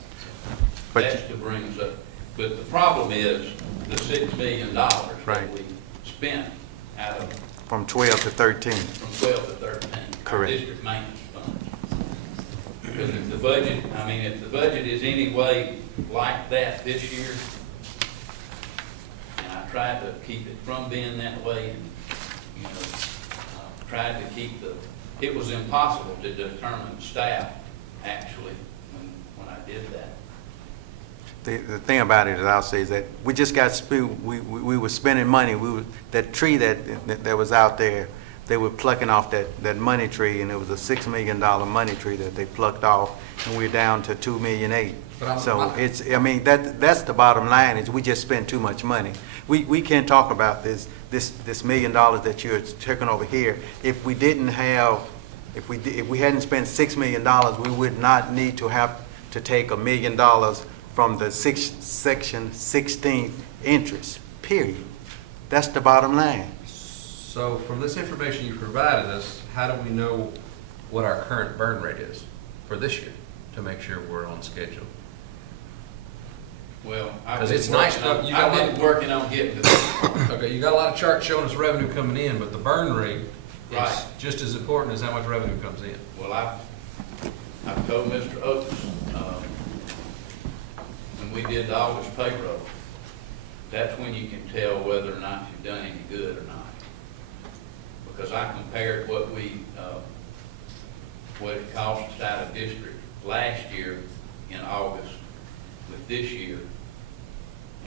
But that's to bring us up. But the problem is the $6 million that we spent out of from 12 to 13. from 12 to 13. Correct. Our district maintenance funds. Because if the budget is any way like that this year, and I tried to keep it from being that way, and tried to keep it was impossible to determine staff actually when I did that. The thing about it is, I'll say, is that we just got we were spending money. That tree that was out there, they were plucking off that money tree, and it was a $6 million money tree that they plucked off, and we're down to $2.8 million. So that's the bottom line, is we just spent too much money. We can't talk about this $1 million that you're taking over here. If we didn't have, if we hadn't spent $6 million, we would not need to have to take $1 million from the section 16th interest, period. That's the bottom line. So from this information you provided us, how do we know what our current burn rate is for this year to make sure we're on schedule? Well, Because it's nice enough, you got I've been working on getting to that. Okay, you got a lot of charts showing us revenue coming in, but the burn rate is Right. just as important as how much revenue comes in. Well, I've told Mr. Oates, when we did the August payroll, that's when you can tell whether or not you've done any good or not. Because I compared what it cost us out of district last year in August with this year,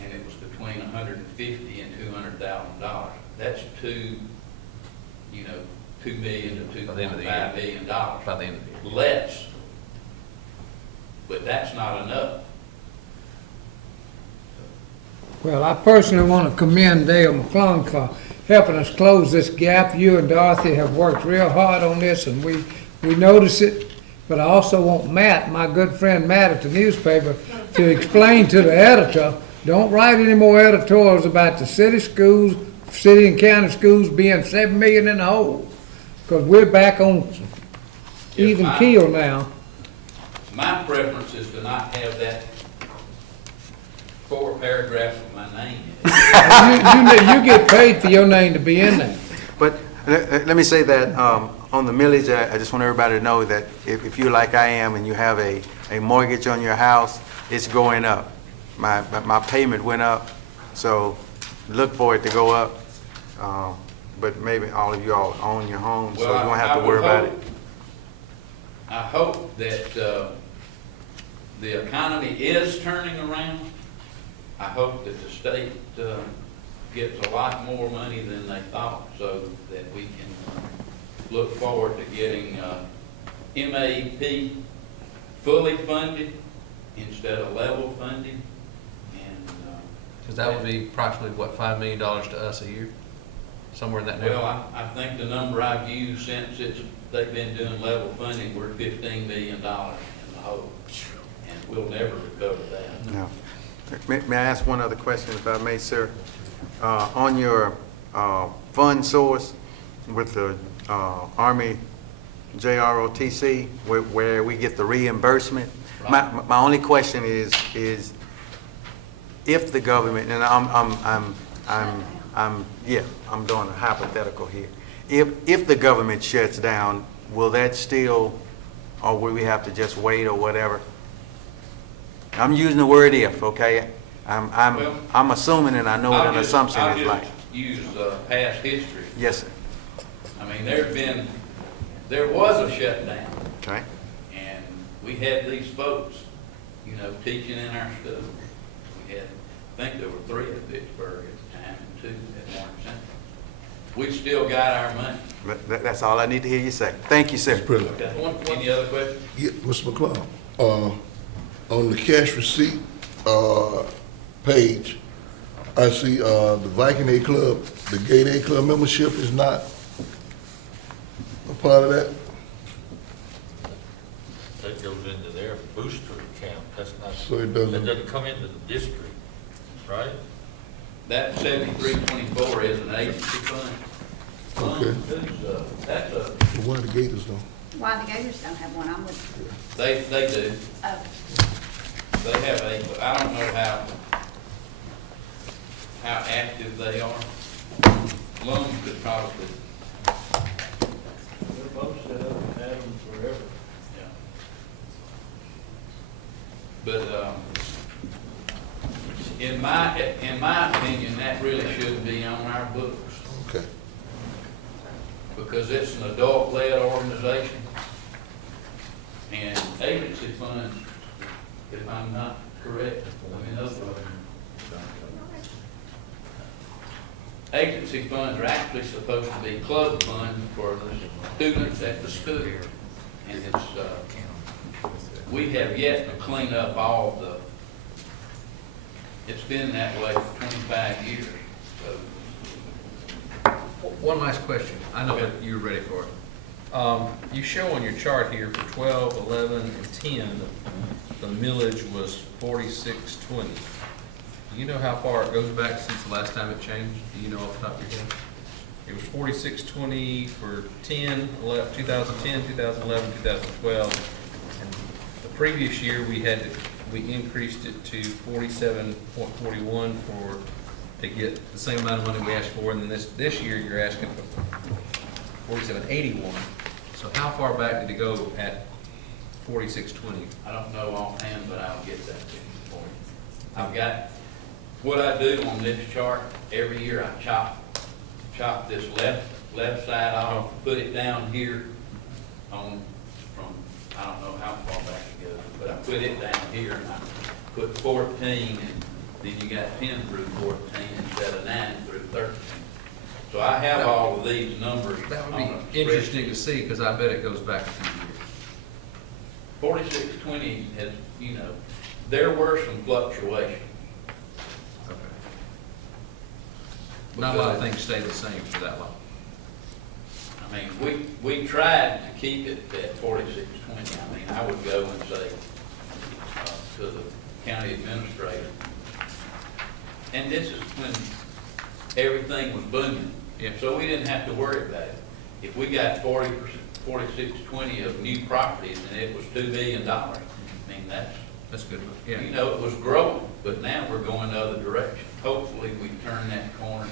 and it was between $150,000 and $200,000. That's $2 million to By the end of the $2.5 year. million. By the end of the year. Less. But that's not enough. Well, I personally want to commend Dale McClung for helping us close this gap. You and Dorothy have worked real hard on this, and we notice it. But I also want Matt, my good friend Matt at the newspaper, to explain to the editor, don't write any more editorials about the city schools, city and county schools being $7 million in the hole. Because we're back on even keel now. My preference is to not have that 4 paragraphs of my name in it. You get paid for your name to be in there. But let me say that on the millage, I just want everybody to know that if you're like I am and you have a mortgage on your house, it's going up. My payment went up, so look for it to go up. But maybe all of you all own your homes, so you won't have to worry about it. I hope that the economy is turning around. I hope that the state gets a lot more money than they thought, so that we can look forward to getting MAP fully funded instead of level funded. And Because that would be approximately, what, $5 million to us a year? Somewhere in that neighborhood? well, I think the number I've used since they've been doing level funding, we're $15 million in the hole, and we'll never recover that. No. May I ask one other question, if I may, sir? On your fund source with the Army JROTC, where we get the reimbursement, Right. my only question is if the government, and I'm doing a hypothetical here. If the government shuts down, will that still, or will we have to just wait or whatever? I'm using the word if, okay? I'm assuming, and I know what an assumption is like. I'll just use past history. Yes, sir. I mean, there was a shutdown, Okay. and we had these folks, teaching in our schools. We had, I think there were 3 at Vicksburg at the time, and 2 at Warren Central. We still got our money. But that's all I need to hear you say. Thank you, sir. Mr. President. Okay. Any other questions? Yeah, Mr. McClung, on the cash receipt page, I see the Viking A Club, the Gate A Club membership is not a part of that. That goes into their booster account, that's not, So it that doesn't, doesn't come into the district, right? That 7324 is an agency fund. Okay. That's a, why the Gators don't? Why the Gators don't have one, I'm with, they do. oh, They have a, I don't know how active they are. Loans could probably, They're both set up and had them forever. yeah. But, in my opinion, that really shouldn't be on our books, Okay. because it's an adult-led organization. And agency funds, if I'm not correct, agency funds are actually supposed to be club funds for the students at the school. And it's, we have yet to clean up all the, it's been that way for 25 years, so. One last question. I know that you're ready for it. You show on your chart here for 12, 11, and 10, the millage was 46.20. Do you know how far it goes back since the last time it changed? Do you know off the top of your head? It was 46.20 for 2010, 2011, 2012. And the previous year, we we increased it to 47.41 to get the same amount of money we asked for, and then this year you're asking for 47.81. So how far back did it go at 46.20? I don't know offhand, but I'll get that to you for you. I've got, what I do on this chart, every year I chop this left side off, put it down here from, I don't know how far back it goes, but I put it down here and I put 14, and then you got 10 through 14 instead of 9 through 13. So I have all of these numbers. That would on a be interesting spreadsheet. to see, because I bet it goes back a few years. 4620 has, you know, there were some fluctuations. Okay. Not a lot of things stay the same for that long. I mean, we tried to keep it at 4620. I mean, I would go and say to the county administrator, and this is when everything was booming. Yeah. So we didn't have to worry about it. If we got 4620 of new properties and it was $2 billion, I mean, That's good. Yeah. you know, it was growing, but now we're going the other direction. Hopefully, we turn that corner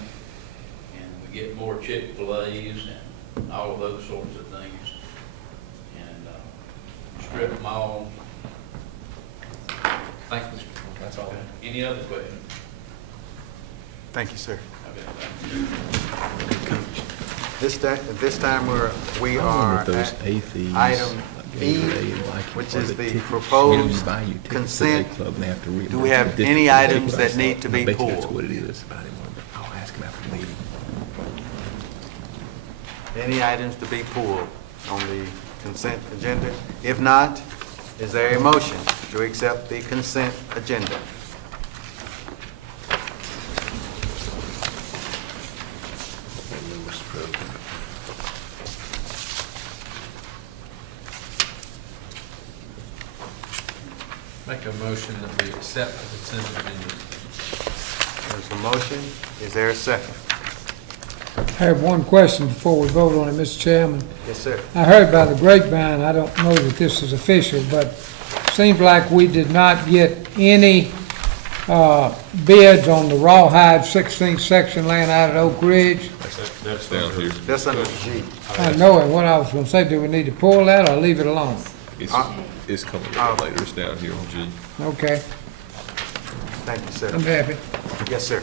and we get more Chick-fil-A's and all of those sorts of things. And strip malls. Thank you, Mr. That's all. Any other questions? Thank you, sir. Okay, thank you. This time we are at item E, which is the proposed consent. Do we have any items that need to be pulled? That's what it is. I'll ask him after the meeting. Any items to be pulled on the consent agenda? If not, is there a motion to accept the consent agenda? Make a motion that we accept the consent agenda. There's a motion. Is there a second? I have one question before we vote on it, Mr. Chairman. Yes, sir. I heard by the grapevine, I don't know that this is official, but it seems like we did not get any bids on the rawhide 16th section land out at Oak Ridge. That's down here. That's under G. I know, and what I was gonna say, do we need to pull that or leave it alone? It's coming up later. It's down here on G. Okay, Thank you, sir. I'm happy. Yes, sir.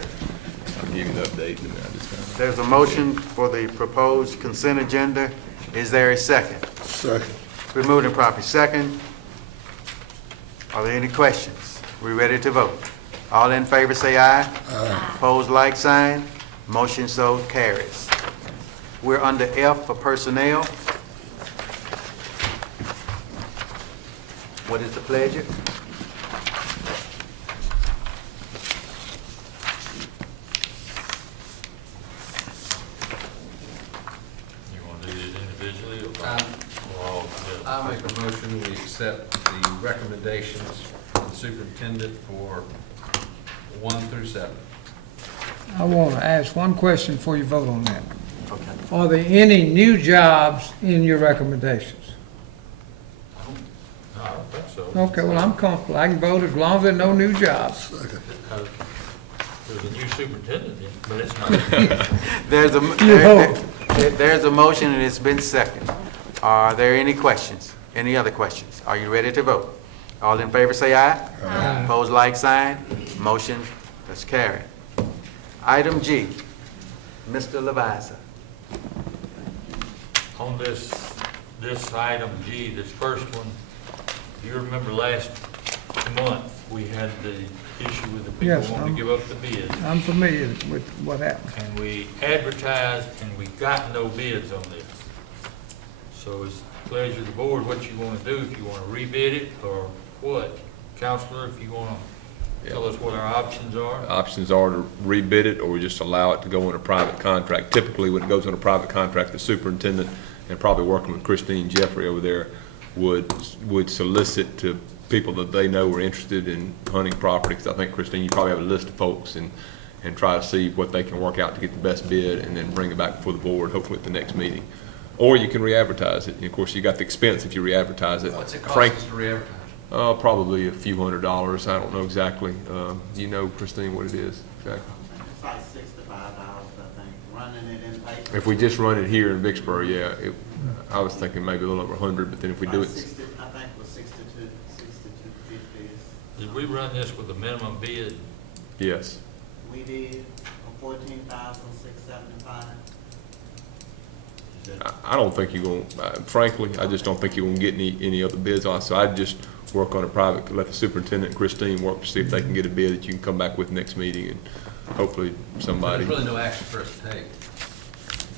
I'll give you the update and then I just kind of. There's a motion for the proposed consent agenda. Is there a second? Second. We're moving properly. Second. Are there any questions? We ready to vote? All in favor say aye. Aye. Opposed, like sign. Motion so carries. We're under F for personnel. What is the pleasure? You want to do it individually or all together? I make a motion, we accept the recommendations from the superintendent for 1 through 7. I want to ask one question before you vote on that. Okay. Are there any new jobs in your recommendations? I don't think so. Okay, well, I'm comfortable. I can vote as long as there are no new jobs. There's a new superintendent, but it's not. There's a motion and it's been seconded. Are there any questions? Any other questions? Are you ready to vote? All in favor say aye. Aye. Opposed, like sign. Motion is carried. Item G, Mr. Leviza. On this item G, this first one, you remember last month, we had the issue with the people Yes, wanting to give up the bid. I'm familiar with what happened. And we advertised and we got no bids on this. So it's the pleasure of the board, what you want to do, if you want to rebid it or what? Counselor, if you want to tell us what our options are. Options are to rebid it, or we just allow it to go on a private contract. Typically, when it goes on a private contract, the superintendent, and probably working with Christine Jeffrey over there, would solicit to people that they know are interested in hunting property, because I think, Christine, you probably have a list of folks, and try to see what they can work out to get the best bid, and then bring it back before the board, hopefully at the next meeting. Or you can re-advertise it. And of course, you got the expense if you re-advertise it. What's it cost Frank, us to re-advertise? Probably a few $100s. I don't know exactly. You know, Christine, what it is exactly? It's like $65, I think, running it in paper. If we just run it here in Vicksburg, yeah, I was thinking maybe a little over 100, but then if we do it, 60, I think it was 62.50. Did we run this with a minimum bid? yes. We did $14,675. I don't think you're going, frankly, I just don't think you're going to get any other bids on it. So I'd just work on a private, let the superintendent, Christine, work to see if they can get a bid that you can come back with next meeting, and hopefully somebody. There's really no action for us to take,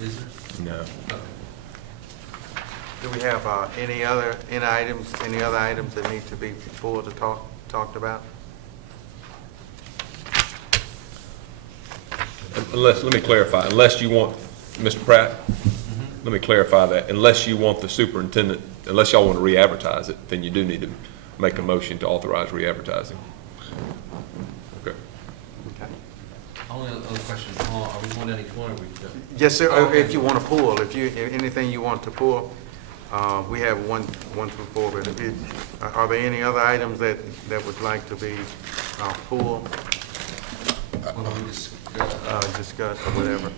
is there? No. Okay. Do we have any other items that need to be pulled or talked about? Let me clarify, unless you want, Mr. Pratt, let me clarify that, unless you want the superintendent, unless y'all want to re-advertise it, then you do need to make a motion to authorize re-advertising. Okay. Only other question, are we going down each one, or we? Yes, sir. If you want to pull, if anything you want to pull, we have one through four. But are there any other items that would like to be pulled, Well, we just, discussed, or whatever?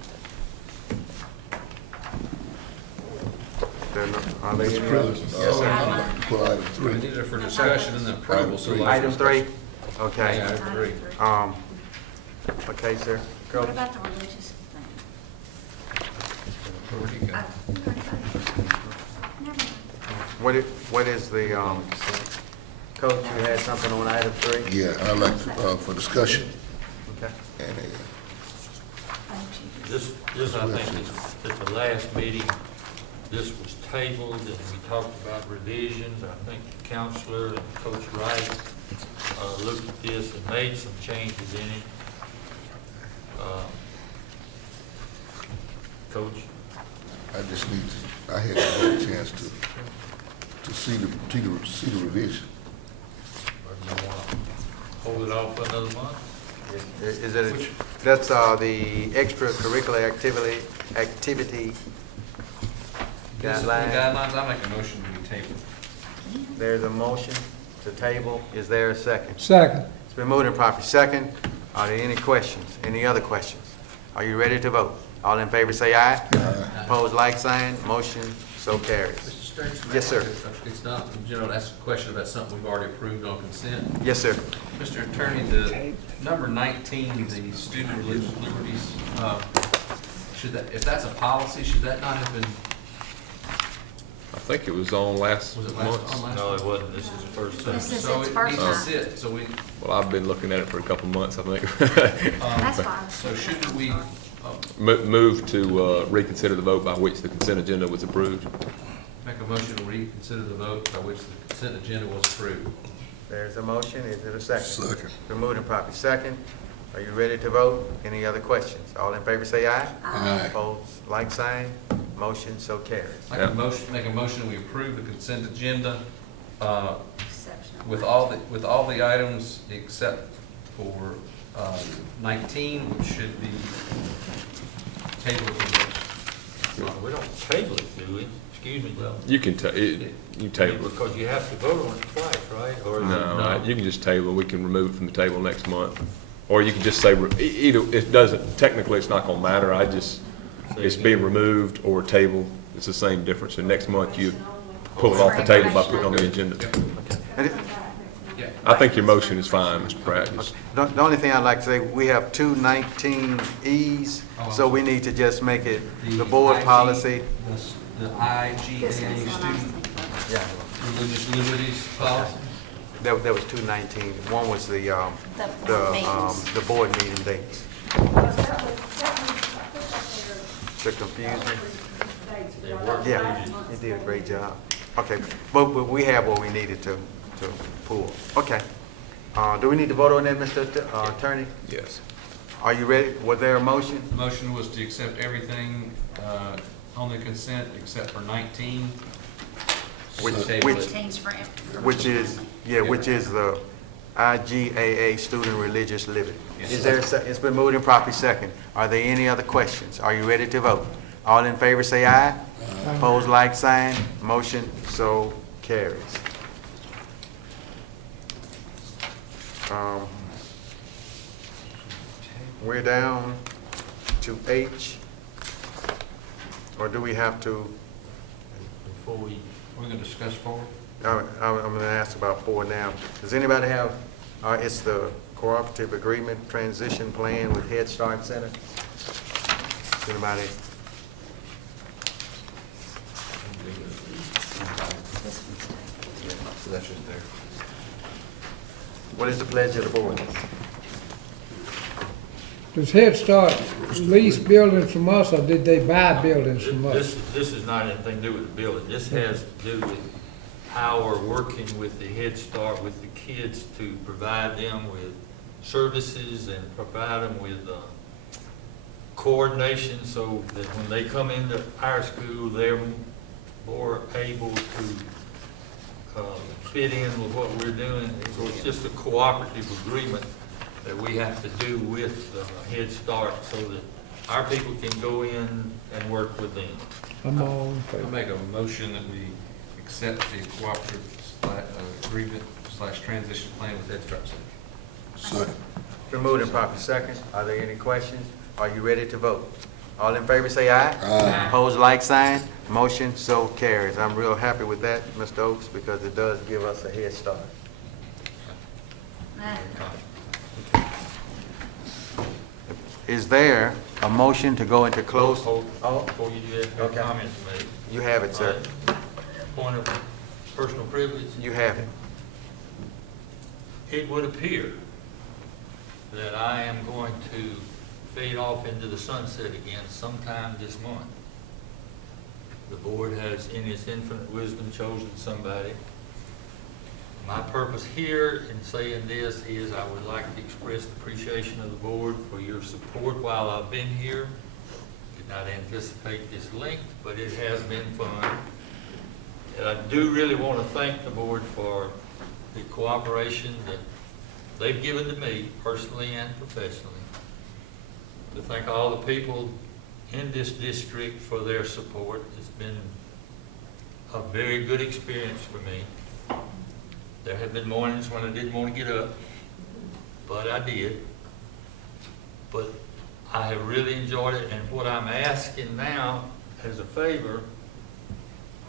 Are there Mr. any President, others? I'd like to pull item we 3. need it for discussion and then approval, so. like- Item 3? Okay. Yeah, item 3. Okay, sir. Go. What about the religious thing? Where'd you go? Never mind. What is the, Coach, you had something on item 3? Yeah, I'd like to, for discussion. Okay. And, This, I think, is at the last meeting, this was tabled, and we talked about revisions. I think the counselor and Coach Wright looked at this and made some changes in it. Coach? I just need to, I had a chance to see the revision. Or do you want to hold it off for another month? Is it, that's the extracurricular activity Discipline guideline? guidelines, I make a motion to table. There's a motion to table. Is there a second? Second. It's been moved and properly second. Are there any questions? Any other questions? Are you ready to vote? All in favor say aye. Opposed, like sign. Motion so carries. Mr. Stern? Yes, sir. It's not, to ask a question about something we've already approved on consent. Yes, sir. Mr. Attorney, the number 19, the student religious liberties, should that, if that's a policy, should that not have been, I think it was on last was it month. last? No, it wasn't. This is the first time. This is So its it first needs to time. sit, so we, Well, I've been looking at it for a couple months, I think. That's fine. so shouldn't we, Move to reconsider the vote by which the consent agenda was approved. make a motion to reconsider the vote by which the consent agenda was approved? There's a motion. Is there a second? Second. Been moved and properly second. Are you ready to vote? Any other questions? All in favor say aye. Aye. Opposed, like sign. Motion so carries. Make a motion, we approve the consent agenda, Exceptional. with all the items except for 19, which should be tabled. We don't table it, do we? Excuse me. Well, You can you table it. Because you have to vote on it twice, right? Or is it- No, you can just table, we can remove it from the table next month. Or you can just say, either, it doesn't, technically, it's not gonna matter, it's being removed or tabled, it's the same difference. And next month, you pull it off the table by putting it on the agenda. And it- yeah. I think your motion is fine, Mr. Pratt. Just- The only thing I'd like to say, we have two 19Es, so we need to just make it the board IG policy. The IGA This is what I was student thinking of. Yeah, religious liberties policy. there was two 19. One was the meetings. the board meeting dates. That was To confuse me. dates for They y'all worked. Yeah, last month. you did a great job. Okay, but we have what we needed to pull. Okay. Do we need to vote on that, Mr. Attorney? Yes. Are you ready? Was there a motion? The motion was to accept everything on the consent except for 19. Which- Table which- it. Retains for. Which is, which is the IGAA Student Religious Liberty. Yes. Is there, it's been moved and properly second. Are there any other questions? Are you ready to vote? All in favor say aye. Opposed, like sign. Motion so carries. Um, We're down to H, or do we have to, Before we're gonna discuss forward. I'm gonna ask about 4 now. Does anybody have, it's the cooperative agreement transition plan with Head Start Center? Does anybody? So that's just there. What is the pleasure of the board? Does Head Start lease buildings from us, or did they buy buildings from us? This is not anything to do with the building. This has to do with how we're working with the Head Start, with the kids to provide them with services and provide them with coordination so that when they come into our school, they're more able to fit in with what we're doing. So it's just a cooperative agreement that we have to do with Head Start so that our people can go in and work with them. I'm on. I'll make a motion that we accept the cooperative agreement / transition plan with Head Start Center. Second. Been moved and properly second. Are there any questions? Are you ready to vote? All in favor say aye. Aye. Opposed, like sign. Motion so carries. I'm real happy with that, Mr. Oaks, because it does give us a head start. Is there a motion to go into closed? Before you do that, Okay. comments made. You have it, sir. Point of personal privilege. You have it. It would appear that I am going to fade off into the sunset again sometime this month. The board has, in its infinite wisdom, chosen somebody. My purpose here in saying this is I would like to express the appreciation of the board for your support while I've been here. Did not anticipate this length, but it has been fun. And I do really want to thank the board for the cooperation that they've given to me personally and professionally. To thank all the people in this district for their support. It's been a very good experience for me. There have been mornings when I didn't want to get up, but I did. But I have really enjoyed it, and what I'm asking now as a favor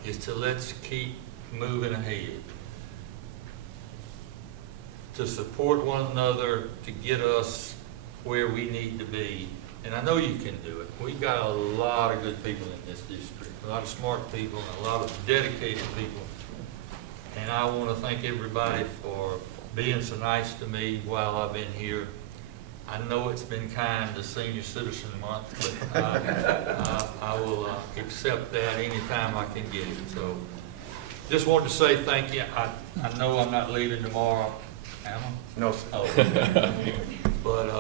is to let's keep moving ahead. To support one another, to get us where we need to be. And I know you can do it. We've got a lot of good people in this district, a lot of smart people, and a lot of dedicated people. And I want to thank everybody for being so nice to me while I've been here. I know it's been kind to Senior Citizen Month, but I will accept that anytime I can get it. So just wanted to say thank you. I know I'm not leaving tomorrow, am I? No, sir. Oh. But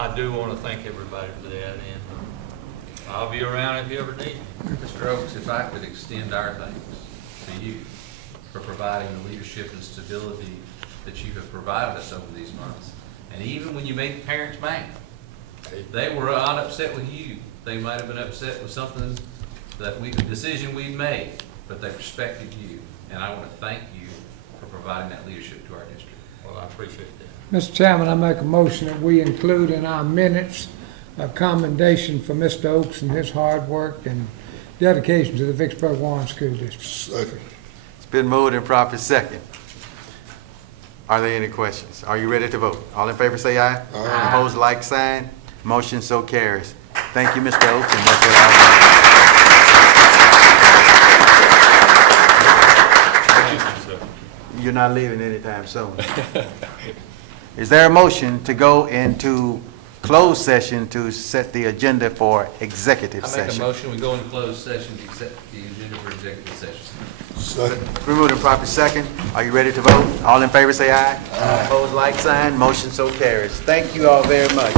I do want to thank everybody for that, and I'll be around if you ever need me. Mr. Oaks, if I could extend our thanks to you for providing the leadership and stability that you have provided us over these months. And even when you made the parents mad, they were not upset with you. They might have been upset with something that decision we made, but they respected you. And I want to thank you for providing that leadership to our district. Well, I appreciate that. Mr. Chairman, I make a motion that we include in our minutes a commendation for Mr. Oaks and his hard work and dedication to the Vicksburg-Warren School District. Second. It's been moved and properly second. Are there any questions? Are you ready to vote? All in favor say aye. Aye. Opposed, like sign. Motion so carries. Thank you, Mr. Oaks, and that's what I'll You're not leaving anytime soon. Is there a motion to go into closed session to set the agenda for executive I make a session? motion, we go into closed session to accept the agenda for executive session. Second. Removed and properly second. Are you ready to vote? All in favor say aye. Opposed, like sign. Motion so carries. Thank you all very much.